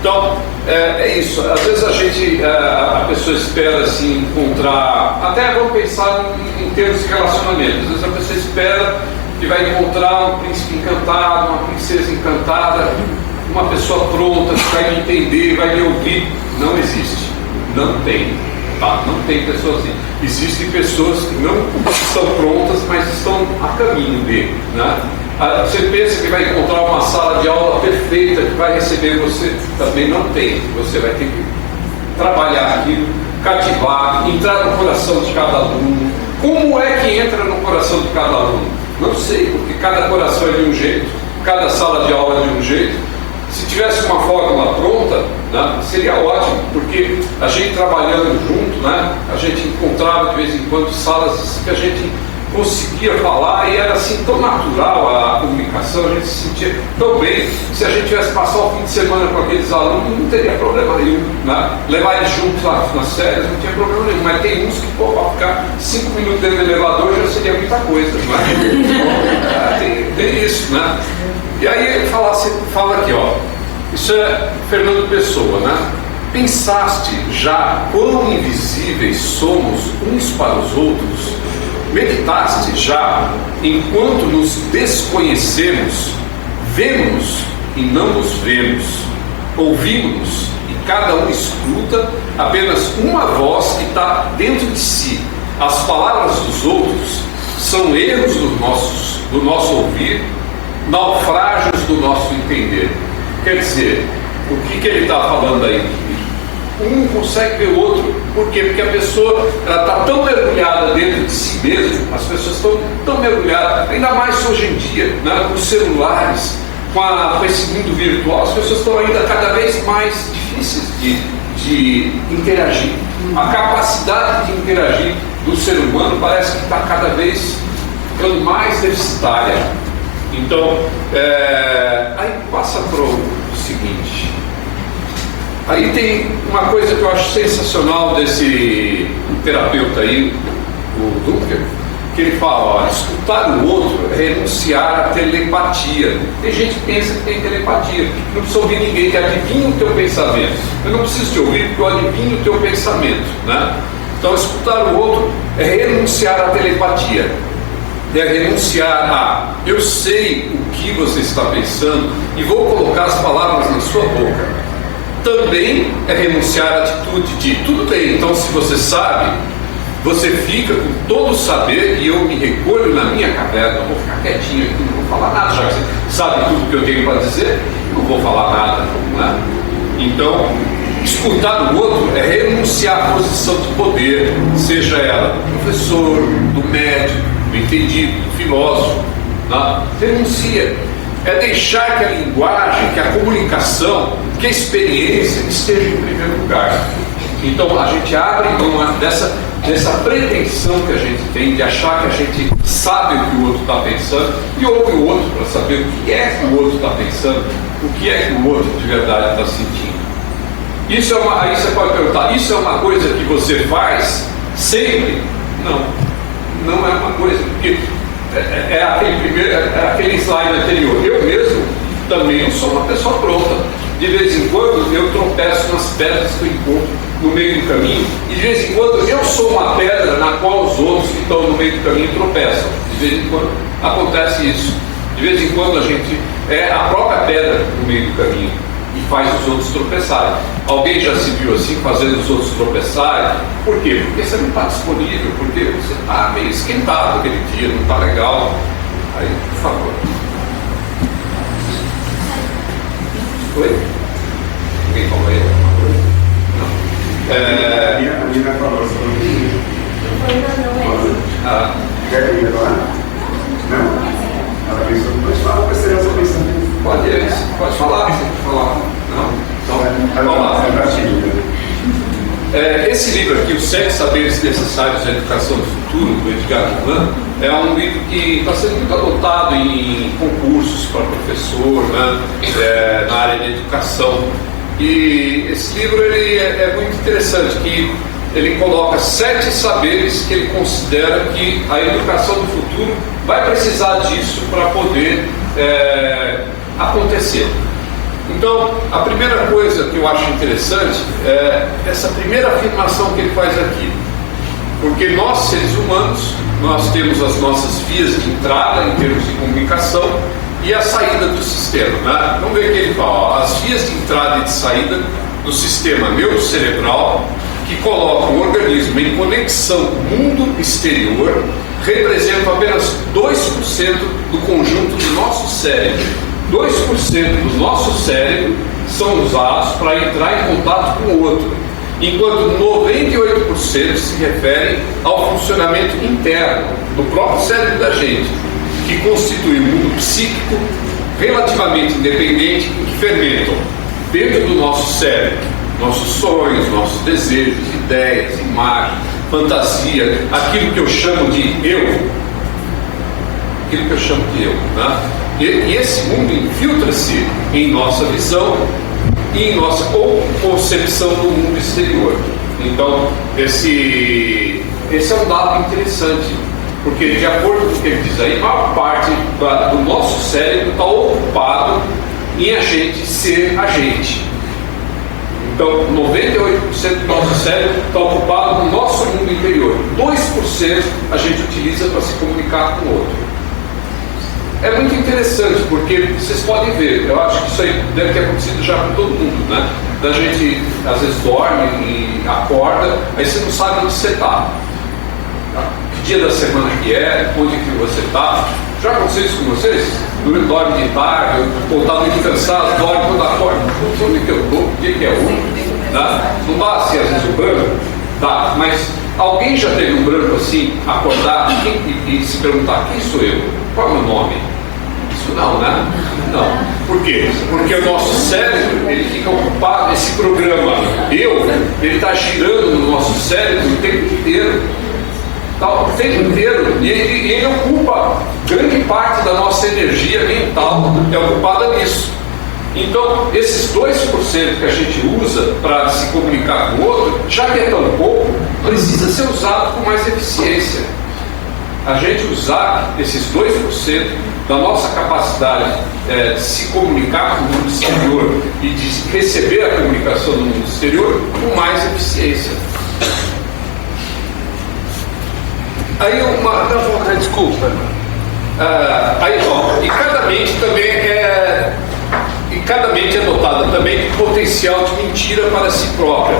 Então, é isso. Às vezes a pessoa espera assim, encontrar, até vamos pensar em termos de relacionamento, às vezes a pessoa espera que vai encontrar um príncipe encantado, uma princesa encantada, uma pessoa pronta, que vai me entender, vai me ouvir. Não existe, não tem, tá? Não tem pessoas assim. Existem pessoas que não estão prontas, mas estão a caminho dele, né? Você pensa que vai encontrar uma sala de aula perfeita que vai receber você, também não tem. Você vai ter que trabalhar aquilo, cativar, entrar no coração de cada aluno. Como é que entra no coração de cada aluno? Não sei, porque cada coração é de um jeito, cada sala de aula é de um jeito. Se tivesse uma fórmula pronta, né, seria ótimo, porque a gente trabalhando junto, né, a gente encontrava de vez em quando salas que a gente conseguia falar e era assim tão natural a comunicação, a gente se sentia tão bem. Se a gente tivesse passado o fim de semana com aqueles alunos, não teria problema nenhum, né? Levar eles juntos lá nas férias não tinha problema nenhum, mas tem uns que, para ficar 5 minutos dentro do elevador já seria muita coisa, não é? Tem isso, né? E aí ele fala aqui, ó, isso é Fernando Pessoa, né? Pensaste já quão invisíveis somos uns para os outros? Meditaste já, enquanto nos desconhecemos, vemos e não nos vemos, ouvimos e cada um escuta apenas uma voz que está dentro de si. As palavras dos outros são erros do nosso ouvir, naufrágios do nosso entender. Quer dizer, o que ele está falando aí? Um consegue ver o outro. Por quê? Porque a pessoa está tão mergulhada dentro de si mesma, as pessoas estão tão mergulhadas, ainda mais hoje em dia, né, com os celulares, com esse mundo virtual, as pessoas estão ainda cada vez mais difíceis de interagir. A capacidade de interagir do ser humano parece que está cada vez ficando mais deficitária. Então, aí passa para o seguinte. Aí tem uma coisa que eu acho sensacional desse terapeuta aí, o Dunker, que ele fala, ó, escutar o outro é renunciar à telepatia. Tem gente que pensa que tem telepatia, não precisa ouvir ninguém, que adivinha o teu pensamento. Eu não preciso te ouvir porque eu adivinho o teu pensamento, né? Então escutar o outro é renunciar à telepatia, é renunciar a eu sei o que você está pensando e vou colocar as palavras na sua boca. Também é renunciar à atitude de tudo bem, então se você sabe, você fica com todo o saber e eu me recolho na minha caverna, vou ficar quietinho aqui, não vou falar nada, já que você sabe tudo que eu tenho para dizer, não vou falar nada, né? Então, escutar do outro é renunciar à posição de poder, seja ela do professor, do médico, do entendido, do filósofo, né? Renuncia. É deixar que a linguagem, que a comunicação, que a experiência esteja em primeiro lugar. Então a gente abre mão dessa pretensão que a gente tem de achar que a gente sabe o que o outro está pensando e ouve o outro para saber o que é que o outro está pensando, o que é que o outro de verdade está sentindo. Aí você pode perguntar, isso é uma coisa que você faz sempre? Não, não é uma coisa, porque é aquele slide anterior. Eu mesmo também não sou uma pessoa pronta. De vez em quando eu tropeço nas pedras que eu encontro no meio do caminho, e de vez em quando eu sou uma pedra na qual os outros que estão no meio do caminho tropeçam. De vez em quando acontece isso. De vez em quando a gente é a própria pedra no meio do caminho e faz os outros tropeçarem. Alguém já se viu assim, fazendo os outros tropeçarem? Por quê? Porque você não está disponível, porque você está meio esquentado aquele dia, não está legal. Aí, por favor. Oi? Alguém falou aí alguma coisa? Não. A Nina falou sobre... Não. Quer ir agora? Não? Ela pensou, pode falar, vai ser essa pensão. Pode falar, Não? Então, vamos lá. Esse livro aqui, Os 7 Saberes Necessários à Educação do Futuro, do Edgar Morin, é um livro que está sendo muito adotado em concursos para professor, né, na área de educação. E esse livro ele é muito interessante, que ele coloca 7 saberes que ele considera que a educação do futuro vai precisar disso para poder acontecer. Então, a primeira coisa que eu acho interessante é essa primeira afirmação que ele faz aqui. Porque nós, seres humanos, nós temos as nossas vias de entrada em termos de comunicação e a saída do sistema. Né? Vamos ver o que ele fala. Ó, as vias de entrada e de saída do sistema neurocerebral que colocam o organismo em conexão com o mundo exterior representam apenas 2% do conjunto do nosso cérebro. 2% do nosso cérebro são usados para entrar em contato com o outro, enquanto 98% se referem ao funcionamento interno do próprio cérebro da gente, que constitui um mundo psíquico relativamente independente em que fermentam dentro do nosso cérebro nossos sonhos, nossos desejos, ideias, imagens, fantasia, aquilo que eu chamo de eu. Né? E esse mundo infiltra-se em nossa visão e em nossa concepção do mundo exterior. Então, esse é um dado interessante, porque, de acordo com o que ele diz aí, a maior parte do nosso cérebro está ocupado em a gente ser a gente. Então, 98% do nosso cérebro está ocupado no nosso mundo interior. 2% a gente utiliza para se comunicar com o outro. É muito interessante, porque vocês podem ver, eu acho que isso aí deve ter acontecido já com todo mundo, né? Da gente, às vezes, dorme e acorda, aí você não sabe onde você está. Que dia da semana que é, onde que você está. Já aconteceu isso com vocês? Dorme de tarde, ou está muito cansado, dorme quando acorda. Onde que eu estou? O que é hoje? Tá? Não dá assim, às vezes, o branco? Tá, mas alguém já teve um branco assim, acordar e se perguntar, quem sou eu? Qual é o meu nome? Isso não, né? Não. Por quê? Porque o nosso cérebro, ele fica ocupado, esse programa ele está girando no nosso cérebro o tempo inteiro. O tempo inteiro. E ele ocupa grande parte da nossa energia mental, é ocupada nisso. Então, esses 2% que a gente usa para se comunicar com o outro, já que é tão pouco, precisa ser usado com mais eficiência. A gente usar esses 2% da nossa capacidade de se comunicar com o mundo exterior e de receber a comunicação do mundo exterior com mais eficiência. Aí desculpa. E cada mente é dotada também de potencial de mentira para si própria,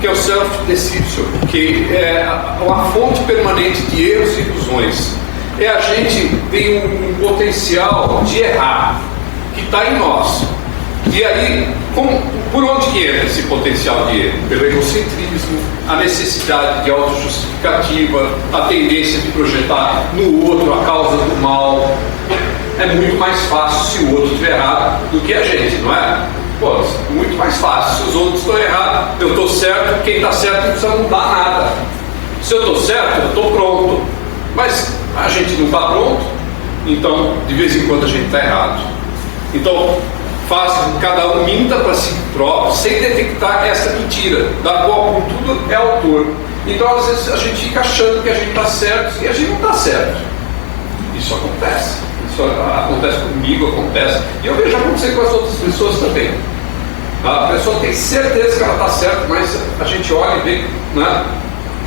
que é o self-deception, que é uma fonte permanente de erros e ilusões. A gente tem um potencial de errar, que está em nós. E aí, por onde que entra esse potencial de erro? Pelo egocentrismo, a necessidade de autojustificativa, a tendência de projetar no outro a causa do mal. É muito mais fácil se o outro estiver errado do que a gente, não é? Pô, muito mais fácil. Se os outros estão errados, eu estou certo, quem está certo não precisa mudar nada. Se eu estou certo, eu estou pronto. Mas a gente não está pronto, então de vez em quando a gente está errado. Então, fazem com que cada um minta para si próprio, sem detectar essa mentira, da qual, contudo, é autor. Então, às vezes, a gente fica achando que a gente está certo e a gente não está certo. Isso acontece. Isso acontece comigo, acontece. E eu vejo acontecer com as outras pessoas também. A pessoa tem certeza que ela está certa, mas a gente olha e vê, né,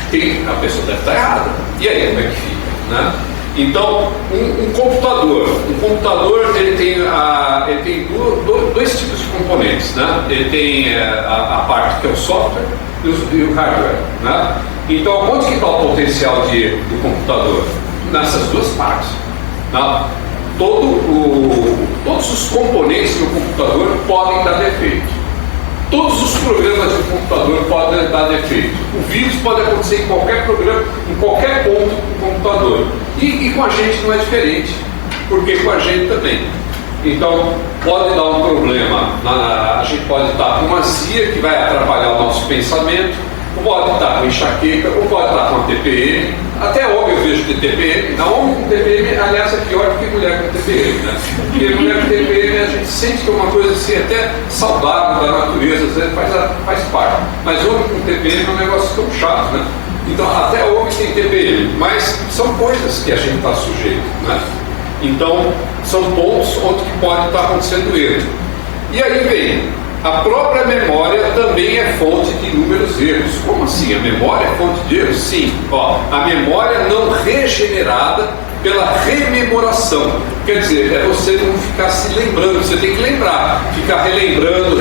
que a pessoa deve estar errada. E aí, como é que fica? Né? Então, um computador ele tem dois tipos de componentes, né? Ele tem a parte que é o software e o hardware, né? Então, onde que está o potencial de erro do computador? Nessas duas partes, né? Todos os componentes do computador podem dar defeito. Todos os programas do computador podem dar defeito. O vírus pode acontecer em qualquer programa, em qualquer ponto do computador. E com a gente não é diferente, porque com a gente também. Então, pode dar um problema, a gente pode estar com uma azia que vai atrapalhar o nosso pensamento, ou pode estar com enxaqueca, ou pode estar com a TPM. Até homem eu vejo de TPM. Na homem com TPM, aliás, é pior do que mulher com TPM, né? Porque mulher com TPM a gente sente que é uma coisa assim, até saudável da natureza, às vezes faz parte. Mas homem com TPM é um negócio tão chato, né? Então, até homem tem TPM, mas são coisas que a gente está sujeito, né? Então, são pontos onde que pode estar acontecendo erro. E aí vem. A própria memória também é fonte de inúmeros erros. Como assim? A memória é fonte de erros? Sim. A memória não regenerada pela rememoração. Quer dizer, é você não ficar se lembrando, você tem que lembrar. Ficar relembrando,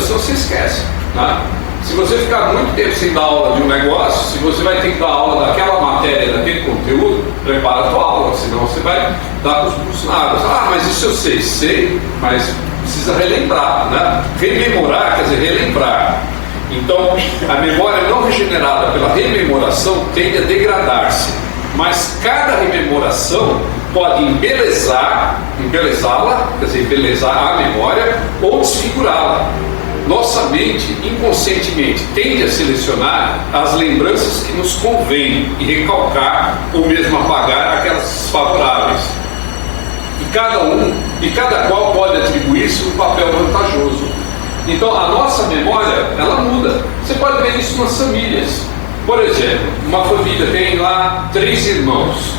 senão você esquece. Tá? Se você ficar muito tempo sem dar aula de um negócio, se você vai ter que dar aula daquela matéria, daquele conteúdo, prepara a tua aula, senão você vai dar com os burros na água. Mas isso eu sei, mas precisa relembrar, né? Rememorar quer dizer relembrar. Então, a memória não regenerada pela rememoração tende a degradar-se, mas cada rememoração pode embelezá-la, quer dizer, embelezar a memória ou desfigurá-la. Nossa mente, inconscientemente, tende a selecionar as lembranças que nos convêm e recalcar ou mesmo apagar aquelas favoráveis. E cada qual pode atribuir-se um papel vantajoso. Então a nossa memória, ela muda. Você pode ver isso nas famílias. Por exemplo, uma família tem lá 3 irmãos,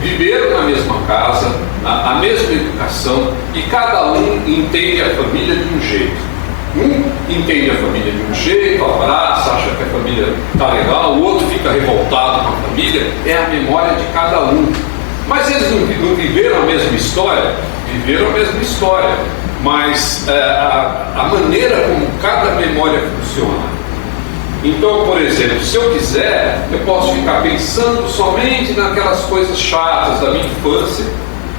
viveram na mesma casa, a mesma educação, e cada um entende a família de um jeito. Um entende a família de um jeito, abraça, acha que a família está legal, o outro fica revoltado com a família. É a memória de cada um. Mas eles não viveram a mesma história? Viveram a mesma história, mas a maneira como cada memória funciona. Então, por exemplo, se eu quiser, eu posso ficar pensando somente naquelas coisas chatas da minha infância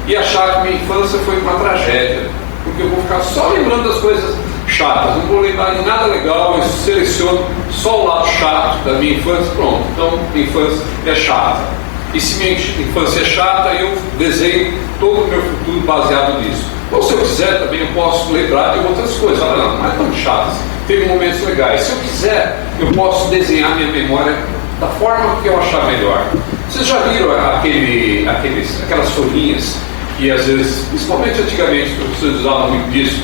e achar que minha infância foi uma tragédia, porque eu vou ficar só lembrando das coisas chatas, não vou lembrar de nada legal, eu seleciono só o lado chato da minha infância, pronto, então minha infância é chata. E se minha infância é chata, eu desenho todo o meu futuro baseado nisso. Ou se eu quiser também, eu posso lembrar de outras coisas. Olha, não é tão chato, teve momentos legais. Se eu quiser, eu posso desenhar minha memória da forma que eu achar melhor. Vocês já viram aquelas folhinhas que às vezes, principalmente antigamente, os professores usavam muito disso,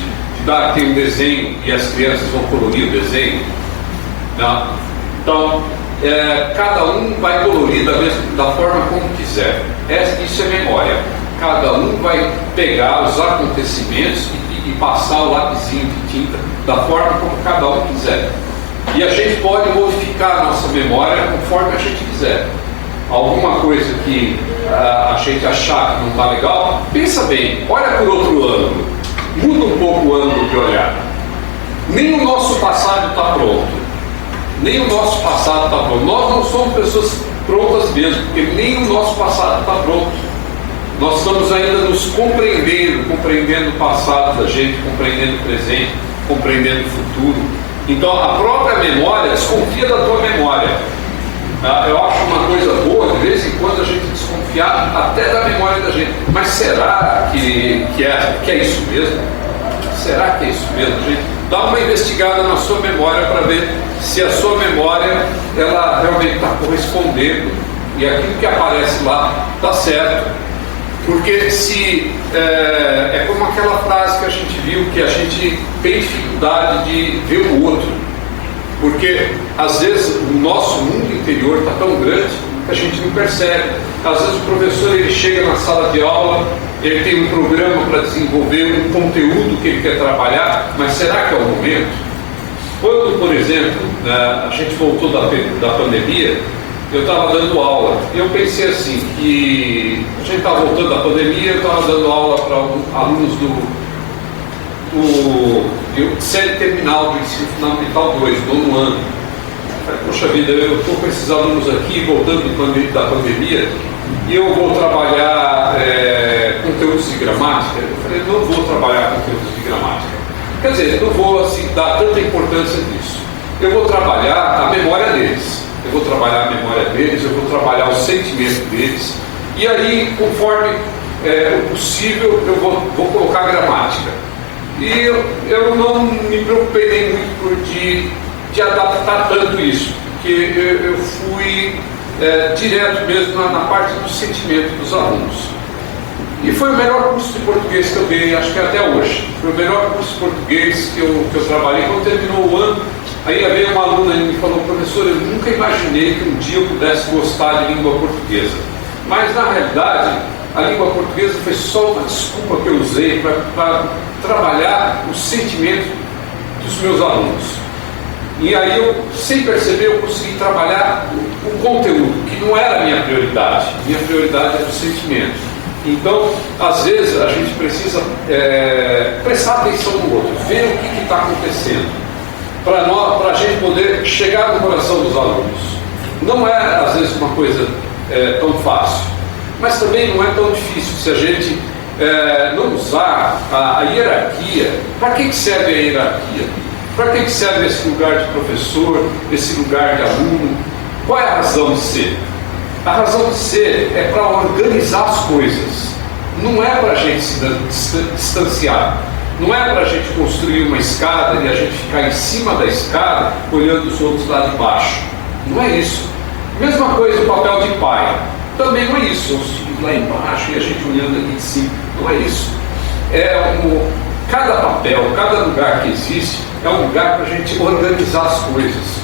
tem um desenho e as crianças vão colorir o desenho? Não? Então, cada um vai colorir da forma como quiser. Isso é memória. Cada um vai pegar os acontecimentos e passar o lapisinho de tinta da forma como cada um quiser. E a gente pode modificar a nossa memória conforme a gente quiser. Alguma coisa que a gente achar que não está legal, pensa bem, olha por outro ângulo, muda um pouco o ângulo de olhar. Nem o nosso passado está pronto. Nem o nosso passado está pronto. Nós não somos pessoas prontas mesmo, porque nem o nosso passado está pronto. Nós estamos ainda nos compreendendo o passado da gente, compreendendo o presente, compreendendo o futuro. Então a própria memória desconfia da tua memória. Eu acho uma coisa boa, de vez em quando, a gente desconfiar até da memória da gente. Mas será que é isso mesmo? Será que é isso mesmo? A gente dá uma investigada na sua memória para ver se a sua memória ela realmente está correspondendo e aquilo que aparece lá está certo. Porque se é como aquela frase que a gente viu, que a gente tem dificuldade de ver o outro. Porque às vezes o nosso mundo interior está tão grande que a gente não percebe. Às vezes o professor ele chega na sala de aula, ele tem um programa para desenvolver um conteúdo que ele quer trabalhar, mas será que é o momento? Quando, por exemplo, a gente voltou da pandemia, eu estava dando aula, e eu pensei assim, que a gente estava voltando da pandemia, eu estava dando aula para alunos do série terminal do ensino fundamental 2, nono ano. Eu falei, poxa vida, eu estou com esses alunos aqui, voltando da pandemia, e eu vou trabalhar conteúdos de gramática. Eu falei, não vou trabalhar conteúdos de gramática. Quer dizer, não vou assim, dar tanta importância nisso. Eu vou trabalhar a memória deles. Eu vou trabalhar a memória deles, eu vou trabalhar o sentimento deles. E aí, conforme o possível, eu vou colocar gramática. E eu não me preocupei nem muito de adaptar tanto isso, porque eu fui direto mesmo na parte do sentimento dos alunos. E foi o melhor curso de português que eu dei, acho que até hoje. Foi o melhor curso de português que eu trabalhei. Quando terminou o ano, aí veio uma aluna e me falou, professor, eu nunca imaginei que um dia eu pudesse gostar de língua portuguesa. Mas, na realidade, a língua portuguesa foi só uma desculpa que eu usei para trabalhar o sentimento dos meus alunos. E aí, sem perceber, eu consegui trabalhar o conteúdo, que não era a minha prioridade. Minha prioridade era o sentimento. Então, às vezes, a gente precisa prestar atenção no outro, ver o que está acontecendo, para a gente poder chegar no coração dos alunos. Não é, às vezes, uma coisa tão fácil, mas também não é tão difícil se a gente não usar a hierarquia. Para que serve a hierarquia? Para que serve esse lugar de professor, esse lugar de aluno? Qual é a razão de ser? A razão de ser é para organizar as coisas. Não é para a gente se distanciar. Não é para a gente construir uma escada e a gente ficar em cima da escada olhando os outros lá de baixo. Não é isso. Mesma coisa o papel de pai. Também não é isso. Os filhos lá embaixo e a gente olhando aqui de cima. Não é isso. Cada papel, cada lugar que existe é um lugar para a gente organizar as coisas.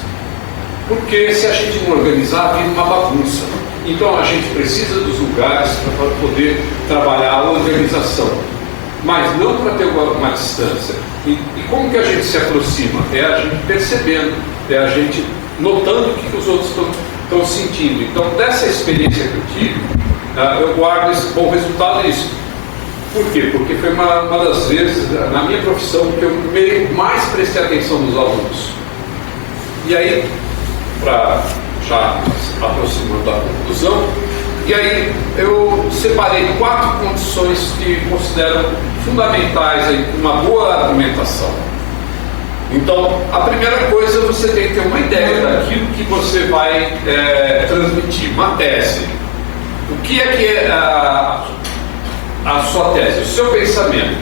Porque se a gente não organizar, vira uma bagunça. Então a gente precisa dos lugares para poder trabalhar a organização, mas não para ter uma distância. E como que a gente se aproxima? É a gente percebendo, é a gente notando o que os outros estão sentindo. Então, dessa experiência que eu tive, eu guardo esse bom resultado disso. Por quê? Porque foi uma das vezes na minha profissão que eu mais prestei atenção nos alunos. E aí, para já aproximando da conclusão, e aí eu separei 4 condições que considero fundamentais em uma boa argumentação. Então, a primeira coisa, você tem que ter uma ideia daquilo que você vai transmitir, uma tese. O que é a sua tese, o seu pensamento?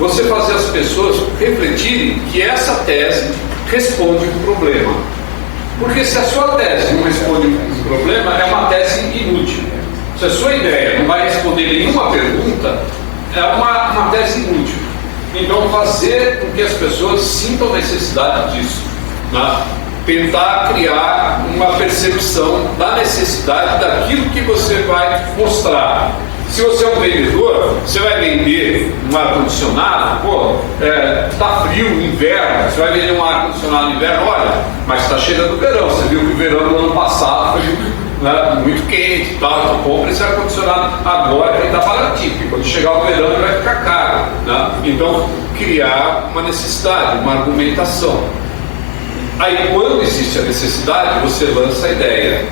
Você fazer as pessoas refletirem que essa tese responde um problema. Porque se a sua tese não responde um problema, é uma tese inútil. Se a sua ideia não vai responder nenhuma pergunta, é uma tese inútil. Então, fazer com que as pessoas sintam necessidade disso, né? Tentar criar uma percepção da necessidade daquilo que você vai mostrar. Se você é um vendedor, você vai vender um ar-condicionado, está frio, inverno, você vai vender um ar-condicionado no inverno, olha, mas está chegando o verão, você viu que o verão do ano passado foi muito quente e tal, então compra esse ar-condicionado agora que está baratinho, porque quando chegar o verão ele vai ficar caro, né? Então, criar uma necessidade, uma argumentação. Aí, quando existe a necessidade, você lança a ideia.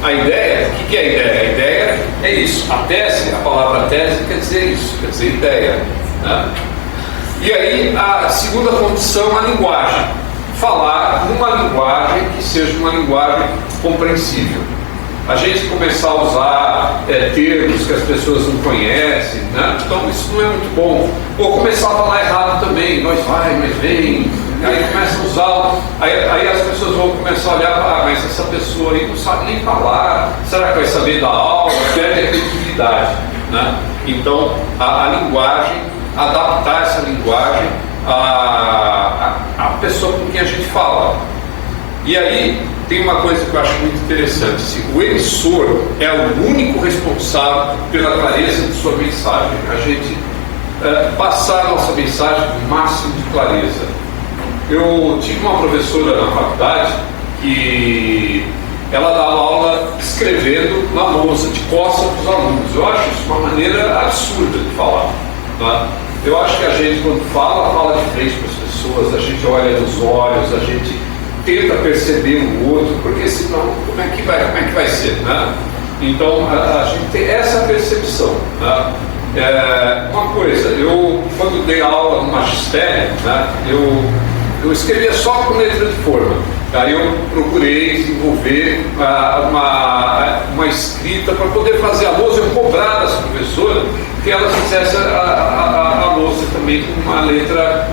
A ideia, o que é a ideia? A ideia é isso. A tese, a palavra tese quer dizer isso, quer dizer ideia, né? E aí, a segunda condição é a linguagem. Falar numa linguagem que seja uma linguagem compreensível. A gente começar a usar termos que as pessoas não conhecem, né? Então isso não é muito bom. Ou começar a falar errado também, nós vai, nós vem. Aí começa a usar, aí as pessoas vão começar a olhar, mas essa pessoa aí não sabe nem falar, será que vai saber dar aula? Perde a credibilidade, né? Então, a linguagem, adaptar essa linguagem à pessoa com quem a gente fala. E aí, tem uma coisa que eu acho muito interessante, assim, o emissor é o único responsável pela clareza de sua mensagem. A gente passar a nossa mensagem com o máximo de clareza. Eu tive uma professora na faculdade que ela dava aula escrevendo na lousa, de costas para os alunos. Eu acho isso uma maneira absurda de falar, tá? Eu acho que a gente, quando fala de frente para as pessoas, a gente olha nos olhos, a gente tenta perceber o outro, porque senão como é que vai ser, né? Então a gente tem essa percepção, né? Uma coisa, eu quando dei aula no magistério, né, eu escrevia só com letra de forma. Aí eu procurei desenvolver uma escrita para poder fazer a lousa. Eu cobrava das professoras que elas fizessem a lousa também com uma letra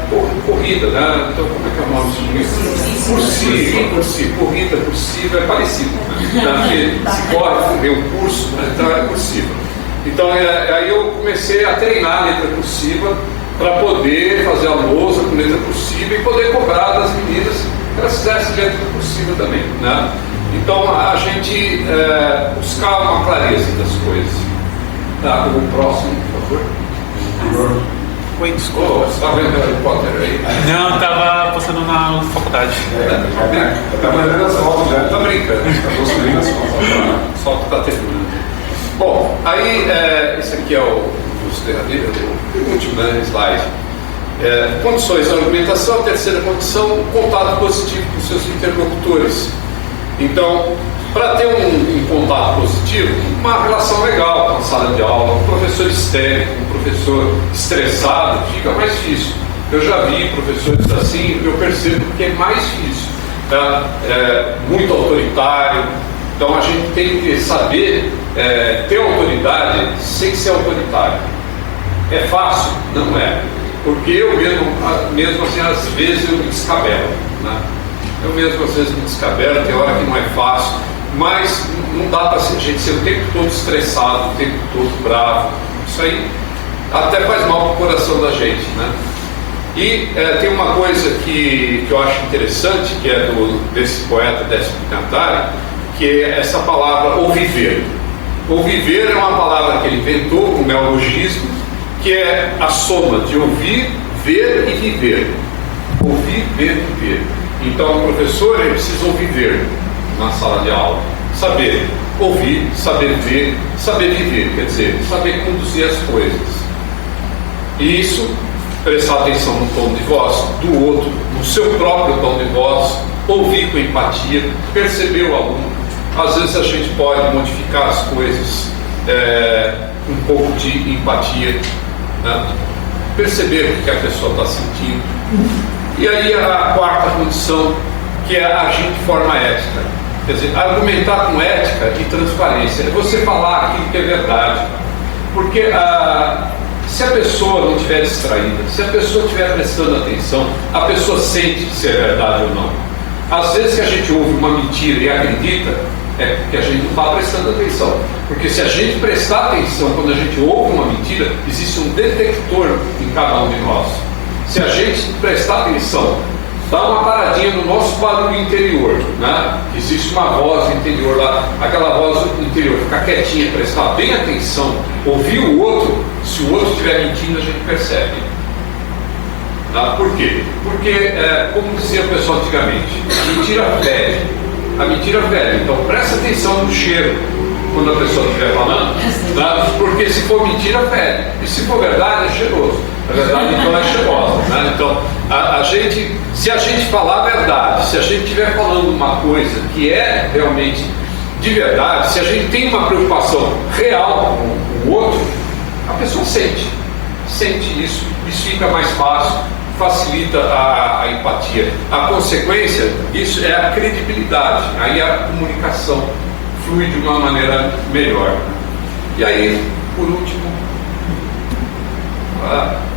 corrida, né? Então, como é que é o nome disso? Cursiva, corrida, cursiva, é parecido, né? Se corre, o curso, né? Então é cursiva. Então, aí eu comecei a treinar a letra cursiva para poder fazer a lousa com letra cursiva e poder cobrar das meninas que elas fizessem letra cursiva também, né? Então, a gente buscar uma clareza das coisas. Tá, o próximo, por favor. Oi, desculpa. Você está vendo Harry Potter aí? Não, estava passando na faculdade. Tá mandando as fotos já. Tá brincando. Tá construindo as fotos. Só que está terminando. Bom, aí esse aqui é o último, né, slide. Condições da argumentação. A terceira condição, contato positivo com seus interlocutores. Então, para ter um contato positivo, uma relação legal com a sala de aula, um professor histérico, um professor estressado, fica mais difícil. Eu já vi professores assim, eu percebo que é mais difícil, tá? Muito autoritário. Então a gente tem que saber ter autoridade sem ser autoritário. É fácil? Não é. Porque eu mesmo assim, às vezes eu me descabelo, né? Eu mesmo às vezes me descabelo, tem hora que não é fácil, mas não dá para a gente ser o tempo todo estressado, o tempo todo bravo. Isso aí até faz mal para o coração da gente, né? E tem uma coisa que eu acho interessante, que é desse poeta Décio Pinatari, que é essa palavra ouviver. Ouviver é uma palavra que ele inventou, um neologismo, que é a soma de ouvir, ver e viver. Ouvir, ver e viver. Então o professor ele precisa ouviver na sala de aula, saber ouvir, saber ver, saber viver, quer dizer, saber conduzir as coisas. E isso, prestar atenção no tom de voz do outro, no seu próprio tom de voz, ouvir com empatia, perceber o aluno. Às vezes a gente pode modificar as coisas, um pouco de empatia, né? Perceber o que a pessoa está sentindo. E aí a quarta condição, que é agir de forma ética. Quer dizer, argumentar com ética e transparência. É você falar aquilo que é verdade. Porque se a pessoa não estiver distraída, se a pessoa estiver prestando atenção, a pessoa sente se é verdade ou não. Às vezes que a gente ouve uma mentira e acredita, é porque a gente não está prestando atenção. Porque se a gente prestar atenção quando a gente ouve uma mentira, existe um detector em cada um de nós. Se a gente prestar atenção, dá uma paradinha no nosso barulho interior, né? Existe uma voz interior lá, aquela voz interior, ficar quietinha, prestar bem atenção, ouvir o outro. Se o outro estiver mentindo, a gente percebe. Tá? Por quê? Porque, como dizia o pessoal antigamente, a mentira fede. A mentira fede. Então presta atenção no cheiro quando a pessoa estiver falando, tá? Porque se for mentira, fede. E se for verdade, é cheiroso. A verdade então é cheirosa, né? Então se a gente falar a verdade, se a gente estiver falando uma coisa que é realmente de verdade, se a gente tem uma preocupação real com o outro, a pessoa sente isso fica mais fácil, facilita a empatia. A consequência disso é a credibilidade, aí a comunicação flui de uma maneira melhor. E aí, por último,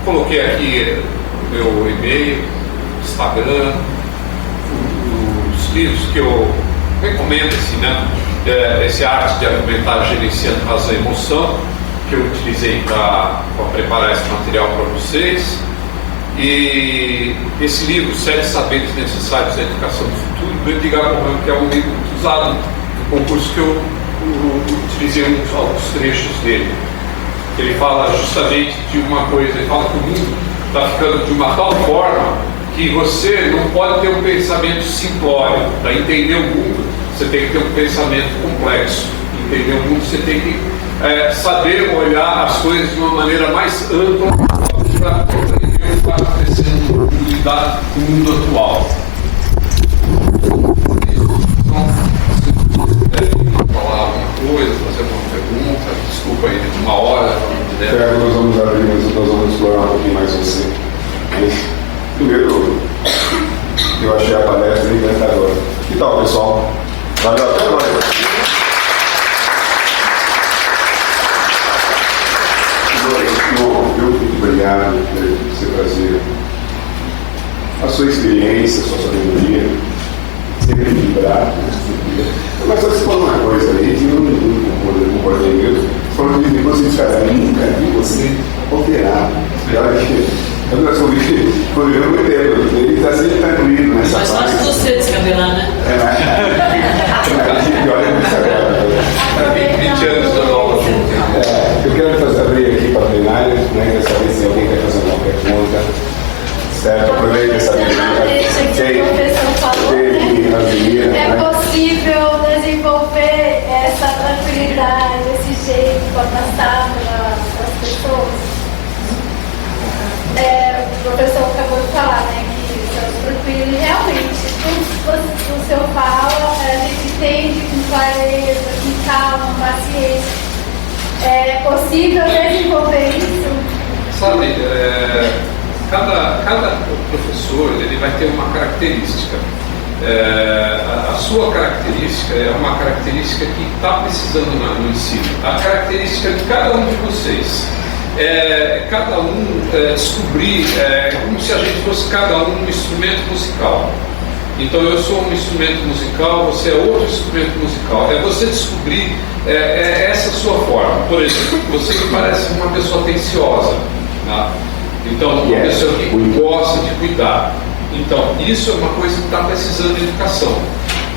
coloquei aqui o meu e-mail, Instagram, os livros que eu recomendo, assim, né? Esse Arte de Argumentar Gerenciando Razão e Emoção, que eu utilizei para preparar esse material para vocês. E esse livro, 7 Saberes Necessários à Educação do Futuro, do Edgar Morin, que é um livro muito usado no concurso, que eu utilizei alguns trechos dele. Ele fala justamente de uma coisa, ele fala que o mundo está ficando de uma tal forma que você não pode ter um pensamento simplório. Para entender o mundo, você tem que ter um pensamento complexo. Entender o mundo, você tem que saber olhar as coisas de uma maneira mais ampla para compreender o que está acontecendo no mundo atual. Então, falar alguma coisa, fazer alguma pergunta, desculpa aí, de 1 hora falando de dentro. Nós vamos abrir, nós vamos explorar um pouquinho mais você. Mas, primeiro, eu achei a palestra encantadora. Que tal, pessoal? Valeu, até mais. Muito obrigado por você trazer a sua experiência, a sua sabedoria, sempre equilibrado. Mas só você falou uma coisa aí que eu não concordei mesmo. Você falou que depois de casar, nunca vi você alterado. E olha que eu não sou muito inteiro, ele está sempre tranquilo nessa Mas fase. fácil você descabelar, né? Olha muito sagrado. 20 anos da aula. Eu quero abrir aqui para a plenária, né, quero saber se alguém quer fazer alguma pergunta. Certo? Aproveita essa pergunta. É possível desenvolver essa tranquilidade, esse jeito avançado das pessoas? O professor acabou de falar, né, que estamos tranquilos. Realmente, tudo que o senhor fala, a gente entende com clareza, com calma, paciência. É possível desenvolver isso? Sabe, cada professor ele vai ter uma característica. A sua característica é uma característica que está precisando no ensino. A característica de cada um de vocês cada um descobrir, como se a gente fosse cada um instrumento musical. Então eu sou um instrumento musical, você é outro instrumento musical. É você descobrir essa sua forma. Por exemplo, você me parece uma pessoa atenciosa, né? Então uma pessoa que gosta de cuidar. Então isso é uma coisa que está precisando de educação.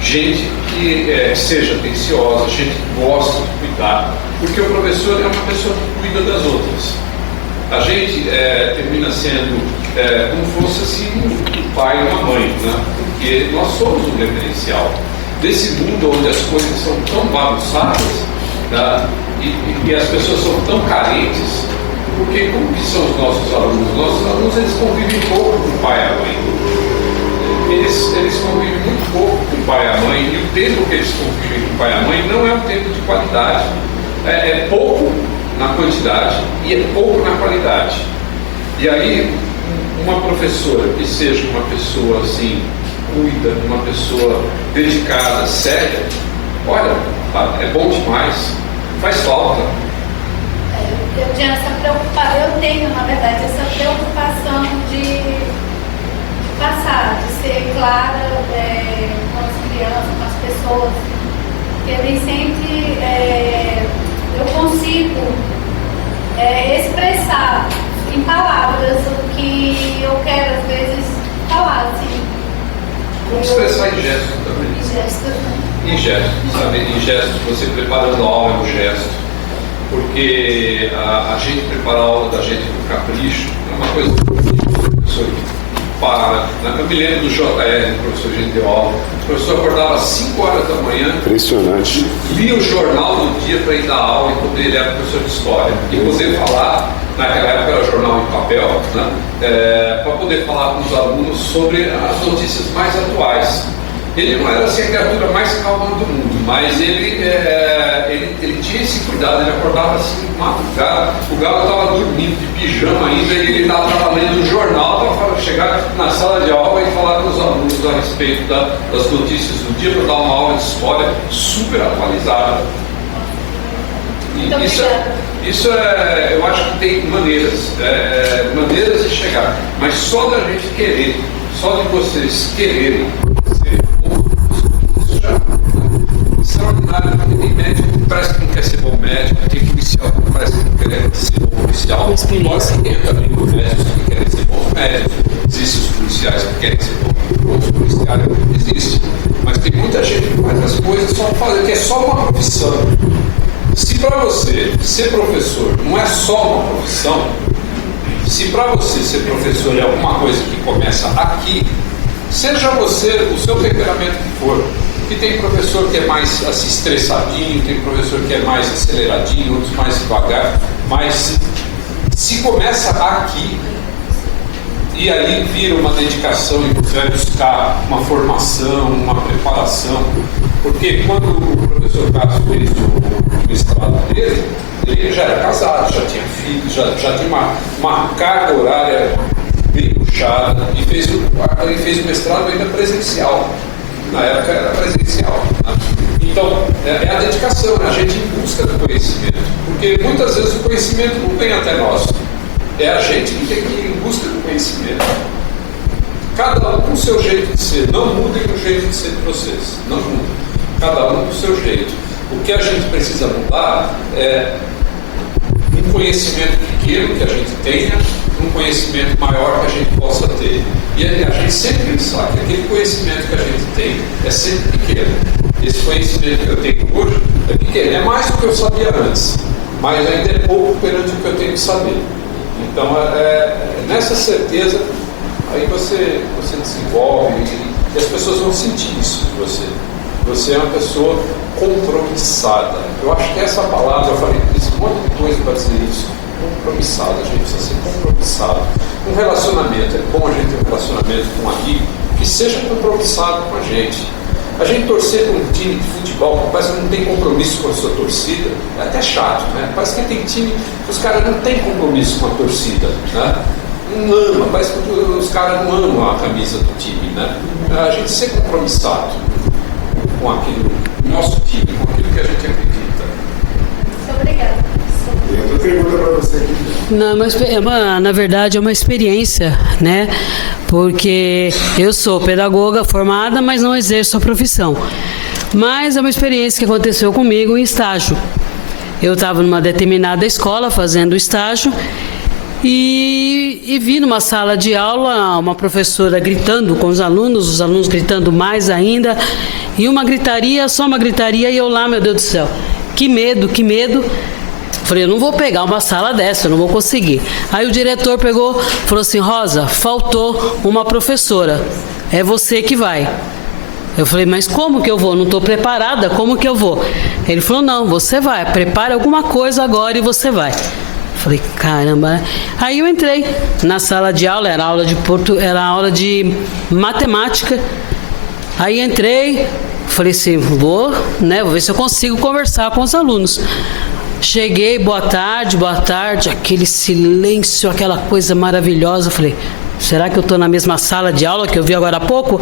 Gente que seja atenciosa, gente que gosta de cuidar. Porque o professor é uma pessoa que cuida das outras. A gente termina sendo como fosse assim um pai e uma mãe, né? Porque nós somos um referencial desse mundo onde as coisas são tão bagunçadas, né? e as pessoas são tão carentes. Porque como que são os nossos alunos? Nossos alunos eles convivem pouco com o pai e a mãe. Eles convivem muito pouco com o pai e a mãe, e o tempo que eles convivem com o pai e a mãe não é um tempo de qualidade. É pouco na quantidade e é pouco na qualidade. E aí, uma professora que seja uma pessoa assim, cuida, uma pessoa dedicada, séria, olha, é bom demais, faz falta. Eu tinha essa preocupação, eu tenho, na verdade, essa preocupação de passar, de ser clara com as crianças, com as pessoas, porque nem sempre eu consigo expressar em palavras o que eu quero, às vezes, falar, assim. Vamos expressar em gesto também. Em gesto, né? Em gesto, sabe? Em gesto, você preparando a aula é um gesto. Porque a gente preparar a aula da gente com capricho é uma coisa que o professor para. Né? Eu me lembro do JR, do professor que a gente deu aula. O professor acordava às 5 horas da manhã. Impressionante. Lia o jornal do dia para ir dar aula, e poder, ele era professor de história. E poder falar, naquela época era jornal em papel, né? Para poder falar com os alunos sobre as notícias mais atuais. Ele não era assim a criatura mais calma do mundo, mas ele tinha esse cuidado, ele acordava assim, madrugada, o Galo estava dormindo de pijama ainda, e ele estava lendo um jornal para chegar na sala de aula e falar com os alunos a respeito das notícias do dia, para dar uma aula de história super atualizada. E isso eu acho que tem maneiras de chegar, mas só da gente querer, só de vocês quererem ser bons, isso já veterinário, tem médico que parece que não quer ser bom médico, tem policial que parece que não quer ser bom policial. Embora tem também médicos que querem ser bons médicos, existem os policiais que querem ser bons policiais, existe. Mas tem muita gente que faz as coisas só para fazer, que é só uma profissão. Se para você ser professor não é só uma profissão, se para você ser professor é alguma coisa que começa aqui, seja você o seu temperamento que for, que tem professor que é mais assim, estressadinho, tem professor que é mais aceleradinho, outros mais devagar, mas se começa aqui e ali vira uma dedicação e você vai buscar uma formação, uma preparação, porque quando o professor Castro fez o mestrado dele, ele já era casado, já tinha filhos, já tinha uma carga horária bem puxada e fez o mestrado ainda presencial. Na época era presencial. Né? Então, é a dedicação, né? A gente em busca do conhecimento. Porque muitas vezes o conhecimento não vem até nós. É a gente que tem que ir em busca do conhecimento. Cada um com o seu jeito de ser. Não mudem o jeito de ser de vocês. Não mudem. Cada um com o seu jeito. O que a gente precisa mudar é um conhecimento pequeno que a gente tenha, um conhecimento maior que a gente possa ter. E a gente sempre sabe que aquele conhecimento que a gente tem é sempre pequeno. Esse conhecimento que eu tenho hoje é pequeno, é mais do que eu sabia antes, mas ainda é pouco perante o que eu tenho que saber. Então, nessa certeza, aí você desenvolve e as pessoas vão sentir isso de você. Você é uma pessoa compromissada. Eu acho que essa palavra, eu falei isso um monte de coisa para dizer isso. Compromissado, a gente precisa ser compromissado. Um relacionamento, é bom a gente ter um relacionamento com um amigo que seja compromissado com a gente. A gente torcer para um time de futebol, parece que não tem compromisso com a sua torcida, é até chato, né? Parece que tem time que os caras não têm compromisso com a torcida, né? Não ama, parece que os caras não amam a camisa do time, né? A gente ser compromissado com aquilo, nosso time, com aquilo que a gente acredita. Muito obrigada. Eu tenho pergunta para você aqui. Não, na verdade é uma experiência, né? Porque eu sou pedagoga formada, mas não exerço a profissão. Mas é uma experiência que aconteceu comigo em estágio. Eu estava numa determinada escola fazendo estágio e vi numa sala de aula uma professora gritando com os alunos gritando mais ainda, e uma gritaria, só uma gritaria, e eu lá, meu Deus do céu, que medo, que medo. Falei, eu não vou pegar uma sala dessa, eu não vou conseguir. Aí o diretor pegou, falou assim, Rosa, faltou uma professora, é você que vai. Eu falei, mas como que eu vou? Não estou preparada, como que eu vou? Ele falou, não, você vai, prepare alguma coisa agora e você vai. Falei, caramba. Aí eu entrei na sala de aula, era aula de matemática. Aí entrei, falei assim, vou ver se eu consigo conversar com os alunos. Cheguei, boa tarde, aquele silêncio, aquela coisa maravilhosa. Falei, será que eu estou na mesma sala de aula que eu vi agora há pouco?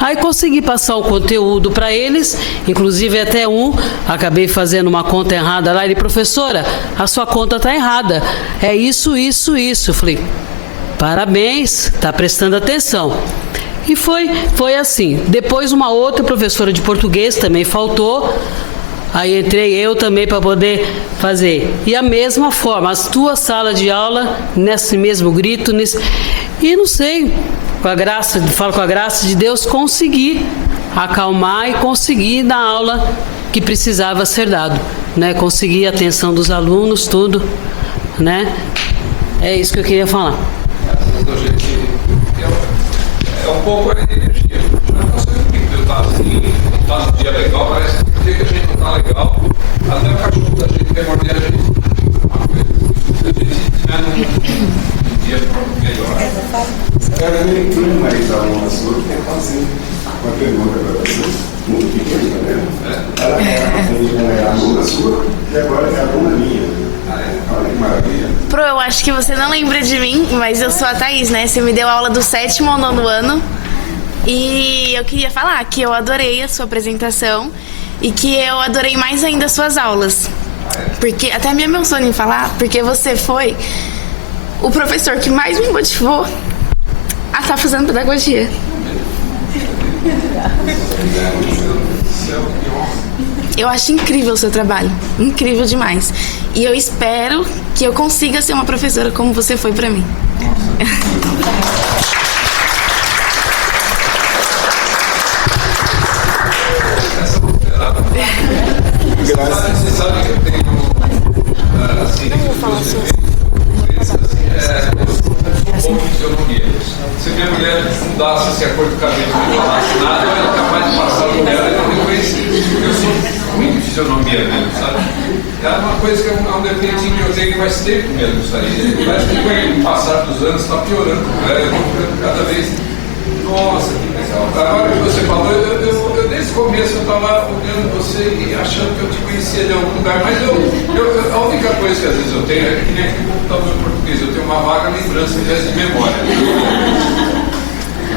Aí consegui passar o conteúdo para eles, inclusive até acabei fazendo uma conta errada lá. Ele, professora, a sua conta está errada, é isso. Falei, parabéns, está prestando atenção. E foi assim. Depois uma outra professora de português também faltou. Aí entrei eu também para poder fazer. E a mesma forma, as tuas salas de aula, nesse mesmo grito, e não sei, falo com a graça de Deus, consegui acalmar e consegui dar a aula que precisava ser dado, né? Consegui a atenção dos alunos, tudo, né? É isso que eu queria falar. É um pouco a energia. Já passou comigo, eu estava assim, não está no dia legal, parece que o dia que a gente não está legal, até o cachorro da gente quer morder a gente. Se a gente estiver num dia melhor. Quero ver quem mais alunos que quer fazer uma pergunta para você, muito pequena, né? Ela é aluna sua e agora é aluna minha. Olha que maravilha. Pro, eu acho que você não lembra de mim, mas eu sou a Thaís, né? Você me deu aula do 7º ao 9º ano. E eu queria falar que eu adorei a sua apresentação e que eu adorei mais ainda as suas aulas. Porque até me emociona em falar, porque você foi o professor que mais me motivou a estar fazendo pedagogia. Eu acho incrível o seu trabalho, incrível demais. E eu espero que eu consiga ser uma professora como você foi pra mim. Você sabe que eu tenho assim, bom fisionomia. Se minha mulher mudasse assim, a cor do cabelo e não falasse nada, eu era capaz de passar por ela e não reconhecer. Eu sou ruim de fisionomia mesmo, sabe? É uma coisa que é um defeitinho que eu tenho faz tempo mesmo isso aí. Parece que com o passar dos anos está piorando. Eu vou ficando cada vez. Nossa, que legal. Agora que você falou, eu desde o começo eu estava olhando você e achando que eu te conhecia de algum lugar, mas a única coisa que às vezes eu tenho é que nem aqui no computador português, eu tenho uma vaga lembrança em vez de memória.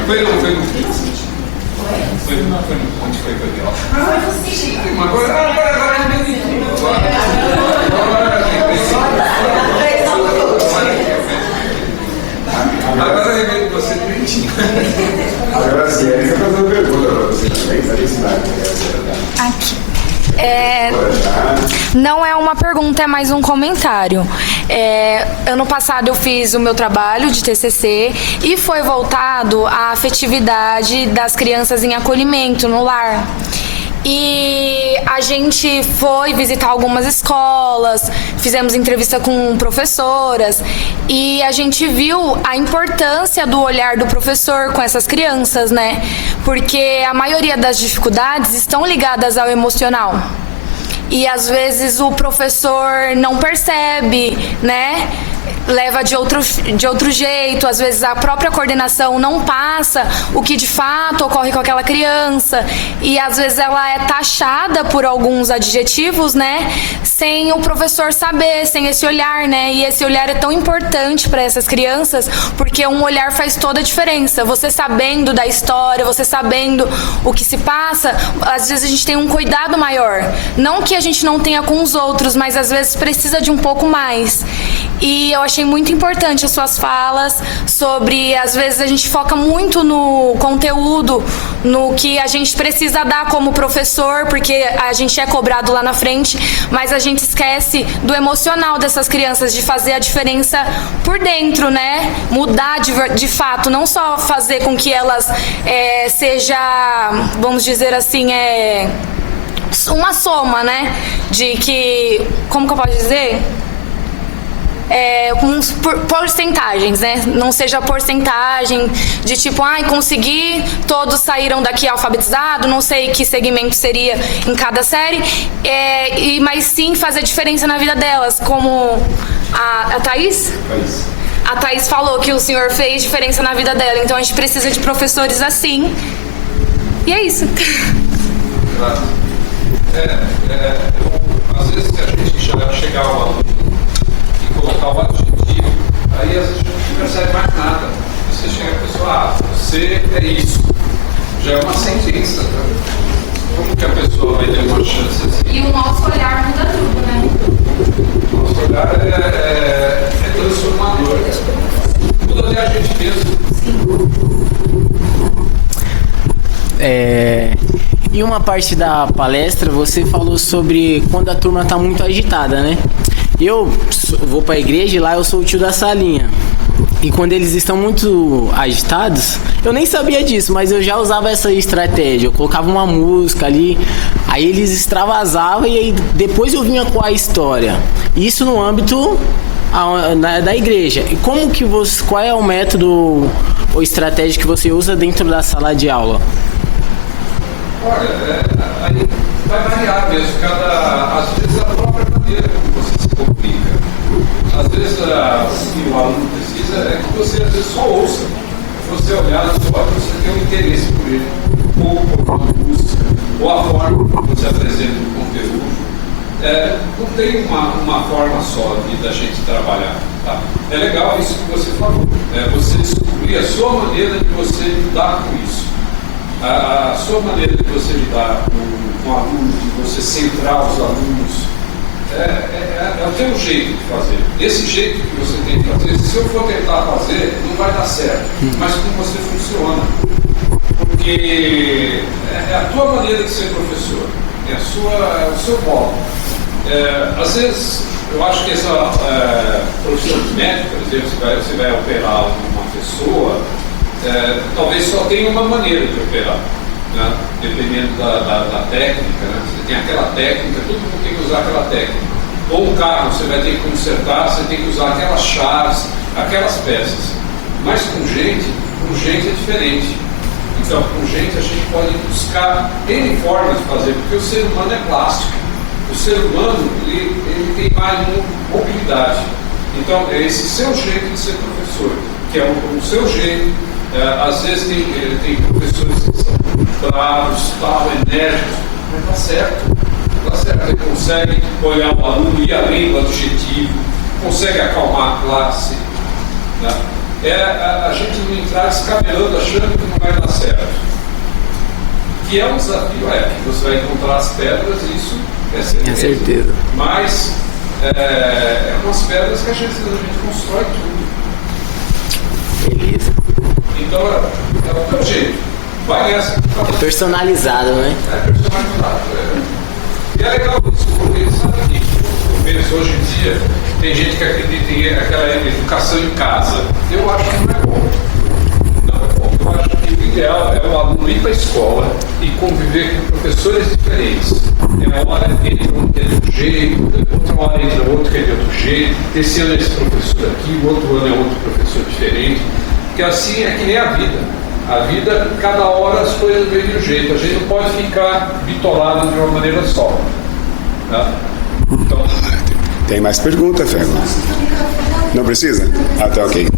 Foi no onde foi que eu dei aula? Foi no Cid. Agora eu lembrei de você direitinho. Agora sim, ele está fazendo pergunta para você também, felicidade. Aqui. Não é uma pergunta, é mais um comentário. Ano passado eu fiz o meu trabalho de TCC e foi voltado à afetividade das crianças em acolhimento no lar. E a gente foi visitar algumas escolas, fizemos entrevista com professoras e a gente viu a importância do olhar do professor com essas crianças, né? Porque a maioria das dificuldades estão ligadas ao emocional. E às vezes o professor não percebe, né? Leva de outro jeito, às vezes a própria coordenação não passa o que de fato ocorre com aquela criança e às vezes ela é taxada por alguns adjetivos, né, sem o professor saber, sem esse olhar, né, e esse olhar é tão importante para essas crianças porque um olhar faz toda a diferença. Você sabendo da história, você sabendo o que se passa, às vezes a gente tem um cuidado maior, não que a gente não tenha com os outros, mas às vezes precisa de um pouco mais. E eu achei muito importante as suas falas sobre, às vezes a gente foca muito no conteúdo, no que a gente precisa dar como professor, porque a gente é cobrado lá na frente, mas a gente esquece do emocional dessas crianças, de fazer a diferença por dentro, né? Mudar de fato, não só fazer com que elas seja, vamos dizer assim, uma soma, né? De que, como que eu posso dizer? Com porcentagens, né? Não seja porcentagem de tipo, consegui, todos saíram daqui alfabetizados, não sei que segmento seria em cada série, mas sim fazer diferença na vida delas, como a Thaís? A Thaís falou que o senhor fez diferença na vida dela, então a gente precisa de professores assim. E é isso. Às vezes a gente chegar ao aluno colocar o adjetivo, aí às vezes a gente não percebe mais nada. Você chega a pessoa, você é isso. Já é uma sentença. Tá? Como que a pessoa vai ter uma chance assim? E o nosso olhar muda tudo, né? O nosso olhar é transformador. Muda até a gente mesmo. Em uma parte da palestra você falou sobre quando a turma está muito agitada, né? Eu vou para a igreja e lá eu sou o tio da salinha. E quando eles estão muito agitados, eu nem sabia disso, mas eu já usava essa estratégia. Eu colocava uma música ali, aí eles extravasavam e aí depois eu vinha com a história. Isso no âmbito da igreja. E qual é o método ou estratégia que você usa dentro da sala de aula? Olha, aí vai variar mesmo. Às vezes a própria maneira como você se comunica. Às vezes o que o aluno precisa é que você às vezes só ouça. Você olhar nos olhos, você tem um interesse por ele, ou por uma música, ou a forma como você apresenta o conteúdo. Não tem uma forma só da gente trabalhar. Tá? É legal isso que você falou. Você descobrir a sua maneira de você lidar com isso. A sua maneira de você lidar com alunos, de você centrar os alunos, é o teu jeito de fazer. Esse jeito que você tem que fazer, se eu for tentar fazer, não vai dar certo. Mas como você funciona. Porque a tua maneira de ser professor, é o seu modo. Às vezes, eu acho que essa profissão de médico, por exemplo, você vai operar uma pessoa, talvez só tenha uma maneira de operar, né? Dependendo da técnica, né? Você tem aquela técnica, todo mundo tem que usar aquela técnica. Ou um carro, você vai ter que consertar, você tem que usar aquelas chaves, aquelas peças. Mas com gente é diferente. Então, com gente a gente pode buscar N formas de fazer, porque o ser humano é plástico. O ser humano, ele tem mais mobilidade. Então, é esse seu jeito de ser professor, que é o seu jeito. Às vezes tem professores que são bravos, tal, enérgicos, mas dá certo. Ele consegue olhar o aluno, ir além do objetivo, consegue acalmar a classe. Né? A gente não entrar descabelando, achando que não vai dar certo. Que é um desafio, que você vai encontrar as pedras, isso é certeza. É certeza. Mas é umas pedras que a gente constrói tudo. Beleza. Então é o teu jeito. Vai nessa. É personalizado, né? É personalizado. E é legal isso, porque sabe que hoje em dia tem gente que acredita em aquela educação em casa. Eu acho que não é bom. Não é bom. Eu acho que o ideal é o aluno ir para a escola e conviver com professores diferentes. Uma hora entra um que é de um jeito, outra hora entra outro que é de outro jeito. Esse ano é esse professor aqui, o outro ano é outro professor diferente. Porque assim é que nem a vida. A vida, cada hora as coisas vêm de um jeito. A gente não pode ficar bitolado de uma maneira só. Tá? Então... Tem mais pergunta, Fego? Não precisa? Ah, tá, ok.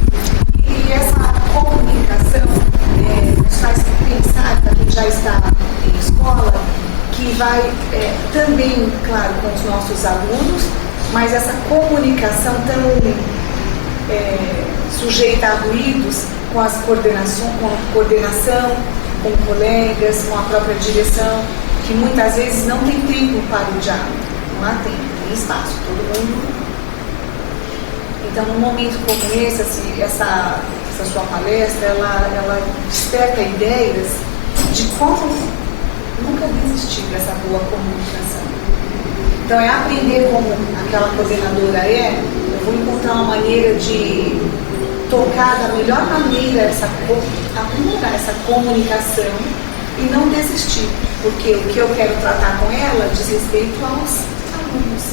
E essa comunicação nos faz pensar, para quem já está em escola, que vai também, claro, com os nossos alunos, mas essa comunicação tão sujeita a ruídos, com a coordenação, com colegas, com a própria direção, que muitas vezes não tem tempo para o diálogo, não há tempo, tem espaço, todo mundo. Então, num momento como esse, essa sua palestra, ela desperta ideias de como nunca desistir dessa boa comunicação. Então, é aprender como aquela coordenadora eu vou encontrar uma maneira de tocar da melhor maneira, aprimorar essa comunicação e não desistir, porque o que eu quero tratar com ela diz respeito aos alunos.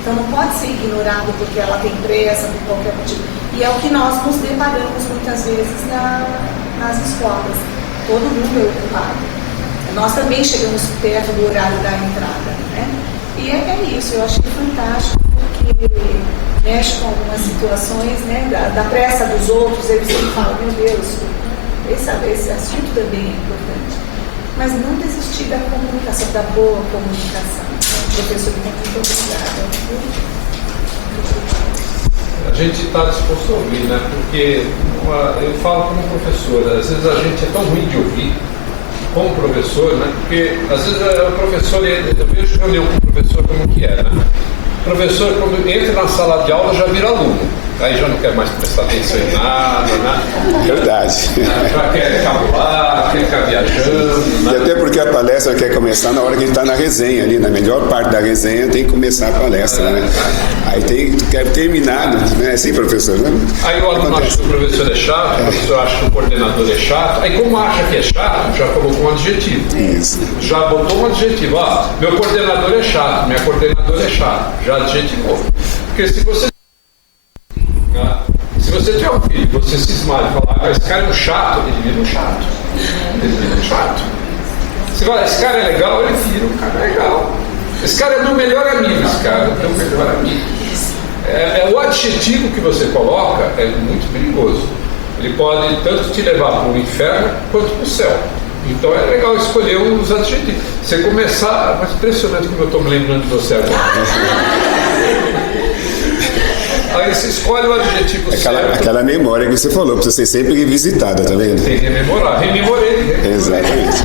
Então não pode ser ignorado porque ela tem pressa, por qualquer motivo. E é o que nós nos deparamos muitas vezes nas escolas. Todo mundo é ocupado. Nós também chegamos perto do horário da entrada, né? E é isso, eu achei fantástico, porque mexe com algumas situações, né, da pressa dos outros, eles sempre falam, meu Deus, esse assunto também é importante. Mas não desistir da comunicação, da boa comunicação. Professor, muito obrigada. A gente está disposto a ouvir, né? Porque eu falo como professor, às vezes a gente é tão ruim de ouvir como professor, né? Porque às vezes o professor, eu vejo reunião com o professor como que é, né? O professor, quando entra na sala de aula, já vira aluno. Aí já não quer mais prestar atenção em nada, né? Verdade. Já quer cabular, quer ficar viajando. Né? E até porque a palestra quer começar na hora que a gente está na resenha ali, na melhor parte da resenha tem que começar a palestra, né? Aí quer terminar, né? É assim, professor, né? Aí o aluno acha que o professor é chato, o professor acha que o coordenador é chato. Aí como acha que é chato, já colocou um adjetivo. Isso. Já botou um adjetivo. Meu coordenador é chato, minha coordenadora é chata. Já adjetivou. Porque se você tiver um filho, você cismar e falar, esse cara é um chato, ele vira um chato. Ele vira um chato. Você fala, esse cara é legal, ele vira um cara legal. Esse cara é meu melhor amigo, esse cara é meu melhor amigo. O adjetivo que você coloca é muito perigoso. Ele pode tanto te levar para o inferno quanto para o céu. Então é legal escolher uns adjetivos. Você começar, mas impressionante como eu estou me lembrando de você agora. Aí você escolhe o adjetivo certo. Aquela memória que você falou, precisa ser sempre revisitada, tá vendo? Tem que rememorar. Rememorei. Exatamente.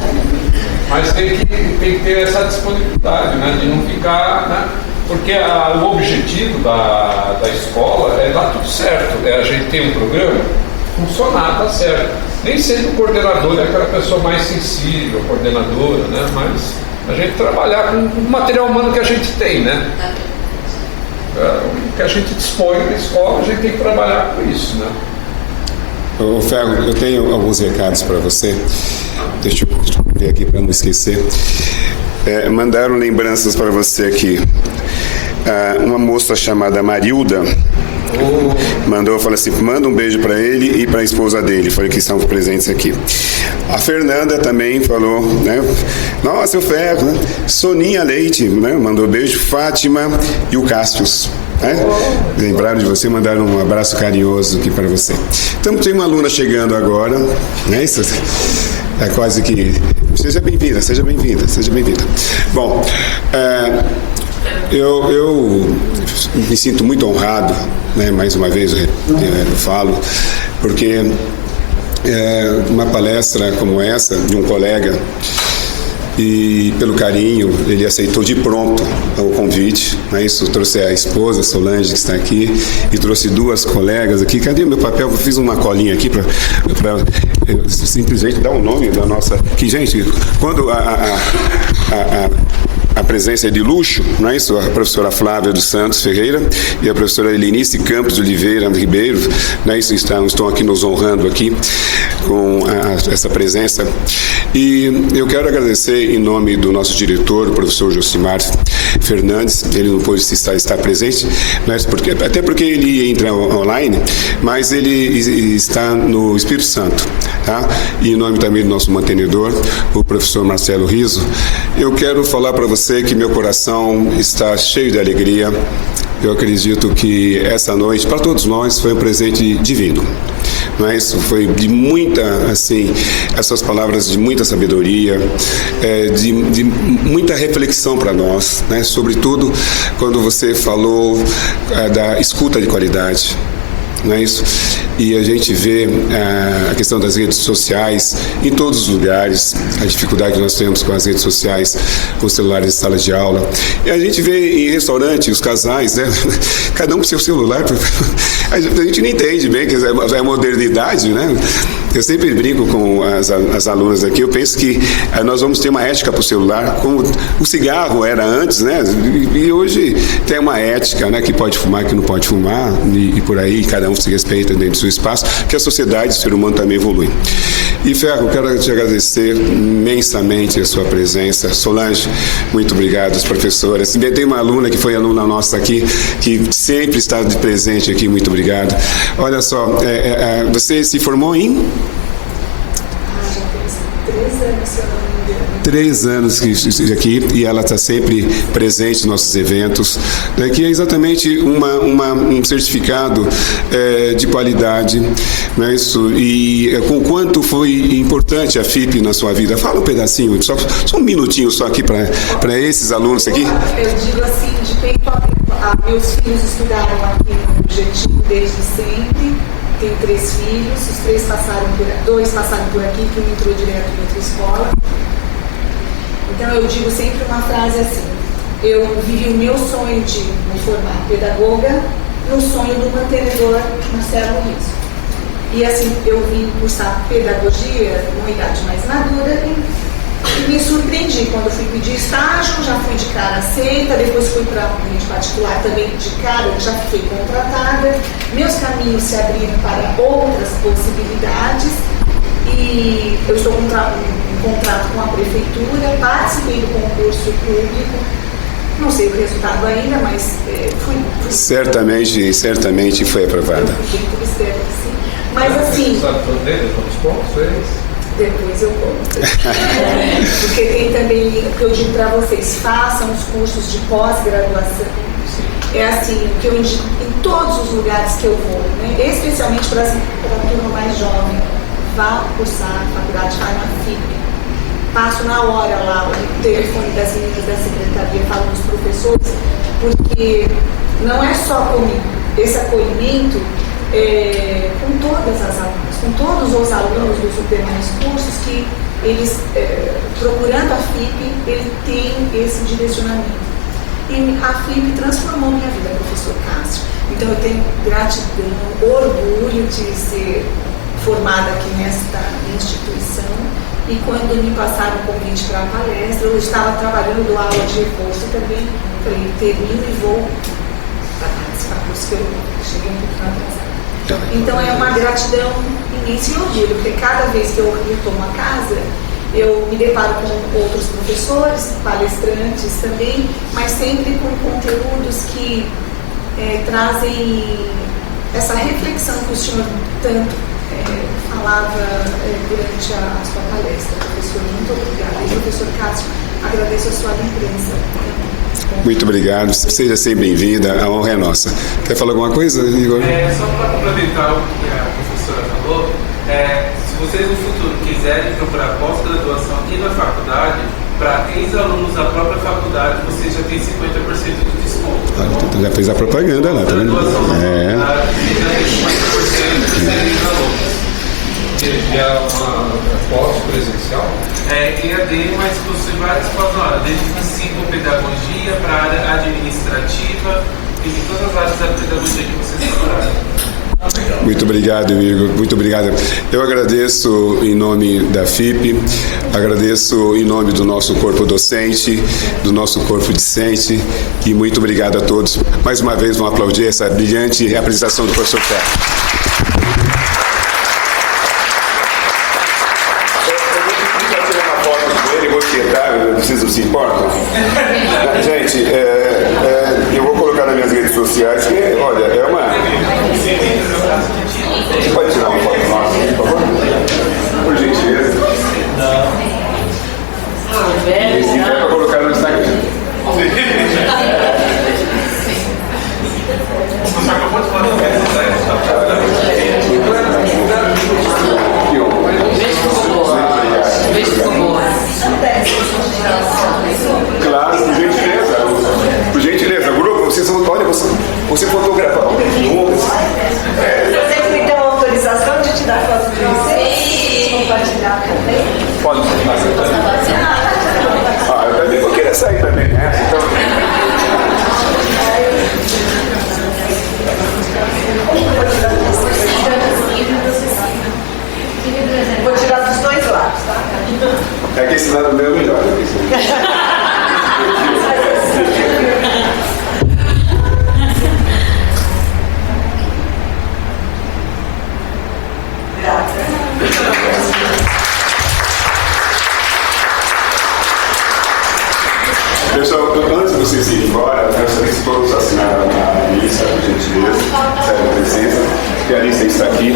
Mas tem que ter essa disponibilidade, né? De não ficar, né? Porque o objetivo da escola é dar tudo certo. A gente tem um programa, funcionar, tá certo. Nem sempre o coordenador é aquela pessoa mais sensível, coordenadora, né? Mas a gente trabalhar com o material humano que a gente tem, né? O que a gente dispõe na escola, a gente tem que trabalhar com isso, né? Ô Ferro, eu tenho alguns recados para você. Deixa eu ver aqui para não esquecer. Mandaram lembranças para você aqui. Uma moça chamada Marilda mandou, falou assim, manda um beijo para ele e para a esposa dele, falei que estão presentes aqui. A Fernanda também falou, né? Nossa, o Ferro, né? Soninha Leite, né? Mandou beijo. Fátima e o Cássius, né? Lembraram de você, mandaram um abraço carinhoso aqui para você. Então tem uma aluna chegando agora, né? Isso é quase que... Seja bem-vinda, seja bem-vinda, seja bem-vinda. Bom, eu me sinto muito honrado, né? Mais uma vez eu falo, porque uma palestra como essa, de um colega, e pelo carinho, ele aceitou de pronto o convite, né? Isso, trouxe a esposa, Solange, que está aqui, e trouxe 2 colegas aqui. Cadê o meu papel? Eu fiz uma colinha aqui para simplesmente dar o nome da nossa... Que, gente, quando a presença é de luxo, não é isso? A professora Flávia dos Santos Ferreira e a professora Helenice Campos de Oliveira Ribeiro, não é isso? Estão aqui nos honrando aqui com essa presença. E eu quero agradecer em nome do nosso diretor, o professor Josimar Fernandes. Ele não pôde estar presente, mas até porque ele entra online, mas ele está no Espírito Santo, tá? E em nome também do nosso mantenedor, o professor Marcelo Riso, eu quero falar para você que meu coração está cheio de alegria. Eu acredito que essa noite, para todos nós, foi um presente divino. Não é isso? Foi de muita, assim, essas palavras de muita sabedoria, de muita reflexão para nós, né? Sobretudo quando você falou da escuta de qualidade. Não é isso? E a gente vê a questão das redes sociais em todos os lugares, a dificuldade que nós temos com as redes sociais, com celulares em sala de aula. E a gente vê em restaurante os casais, né? Cada um com seu celular. A gente não entende bem, que é a modernidade, né? Eu sempre brinco com as alunas aqui, eu penso que nós vamos ter uma ética para o celular, como o cigarro era antes, né? E hoje tem uma ética, né? Que pode fumar, que não pode fumar, e por aí cada um se respeita dentro do seu espaço, que a sociedade, o ser humano também evolui. E Ferro, quero te agradecer imensamente a sua presença. Solange, muito obrigado, as professoras. Tem uma aluna que foi aluna nossa aqui, que sempre está presente aqui, muito obrigado. Olha só, você se formou em... Já tem 3 anos, se eu não me engano. 3 anos aqui, e ela está sempre presente nos nossos eventos, né, que é exatamente um certificado de qualidade, né, isso, e com quanto foi importante a FIP na sua vida. Fala um pedacinho, só um minutinho só aqui para esses alunos aqui. Eu digo assim, de peito a meus filhos estudaram aqui no Objetivo desde sempre. Tenho 3 filhos, os 2 passaram por aqui, que um entrou direto em outra escola. Então eu digo sempre uma frase assim: eu vivi o meu sonho de me formar pedagoga no sonho do mantenedor Marcelo Riso. E assim, eu vim cursar pedagogia numa idade mais madura e me surpreendi quando fui pedir estágio, já fui de cara aceita, depois fui para ambiente particular também de cara, já fiquei contratada, meus caminhos se abriram para outras possibilidades e eu estou com um contrato com a prefeitura, participei do concurso público, não sei o resultado ainda, mas fui... Certamente foi aprovada. Eu espero que sim. Mas assim... Sabe quantos pontos é isso? Depois eu conto. Porque tem também, o que eu digo para vocês, façam os cursos de pós-graduação. É assim, o que eu indico em todos os lugares que eu vou, né? Especialmente para a turma mais jovem. Vá cursar a faculdade, vai na FIP. Passo na hora lá o telefone das meninas da secretaria, falo dos professores, porque não é só comigo. Esse acolhimento com todas as alunas, com todos os alunos dos demais cursos, que eles, procurando a FIP, ele tem esse direcionamento. E a FIP transformou minha vida, professor Cássio. Então eu tenho gratidão, orgulho de ser formada aqui nesta instituição, e quando me passaram o convite para a palestra, eu estava trabalhando do aula de reforço também, falei, termino e vou para participar, por isso que eu cheguei um pouquinho atrasada. Então é uma gratidão imensa e orgulho, porque cada vez que eu retomo a casa, eu me deparo com outros professores, palestrantes também, mas sempre com conteúdos que trazem essa reflexão que o senhor tanto falava durante a sua palestra. Professor, muito obrigada. E professor Cássio, agradeço a sua lembrança. Muito obrigado, seja sempre bem-vinda, a honra é nossa. Quer falar alguma coisa, Igor? Só para complementar o que a professora falou, se vocês no futuro quiserem procurar pós-graduação aqui na faculdade, para ex-alunos da própria faculdade, vocês já têm 50% de desconto. Já fez a propaganda lá, tá vendo? Você já tem 50% de ex-alunos. E é uma pós-presencial? EAD, mas você vai falar desde psicopedagogia para a área administrativa e de todas as áreas da pedagogia que vocês procurarem. Muito obrigado, Igor. Muito obrigado. Eu agradeço em nome da FIP, agradeço em nome do nosso corpo docente, do nosso corpo discente, e muito obrigado a todos. Mais uma vez, vamos aplaudir essa brilhante apresentação do professor Pé. Vocês se importam? Gente, eu vou colocar nas minhas redes sociais que, olha, é uma... Você pode tirar uma foto nossa, por favor? Por gentileza. Esse é para colocar no Instagram. Você acabou de falar Claro, por gentileza, grupo, vocês vão, olha, você fotografa. Vocês me dão autorização de tirar foto de vocês? Compartilhar também? Pode ser. Eu também vou querer sair também, né? Então... Vou tirar dos dois lados, tá? É que esse lado meu é melhor. Pessoal, antes de vocês irem embora, eu gostaria que todos assinaram a lista, por gentileza, sério, presença, que a lista está aqui.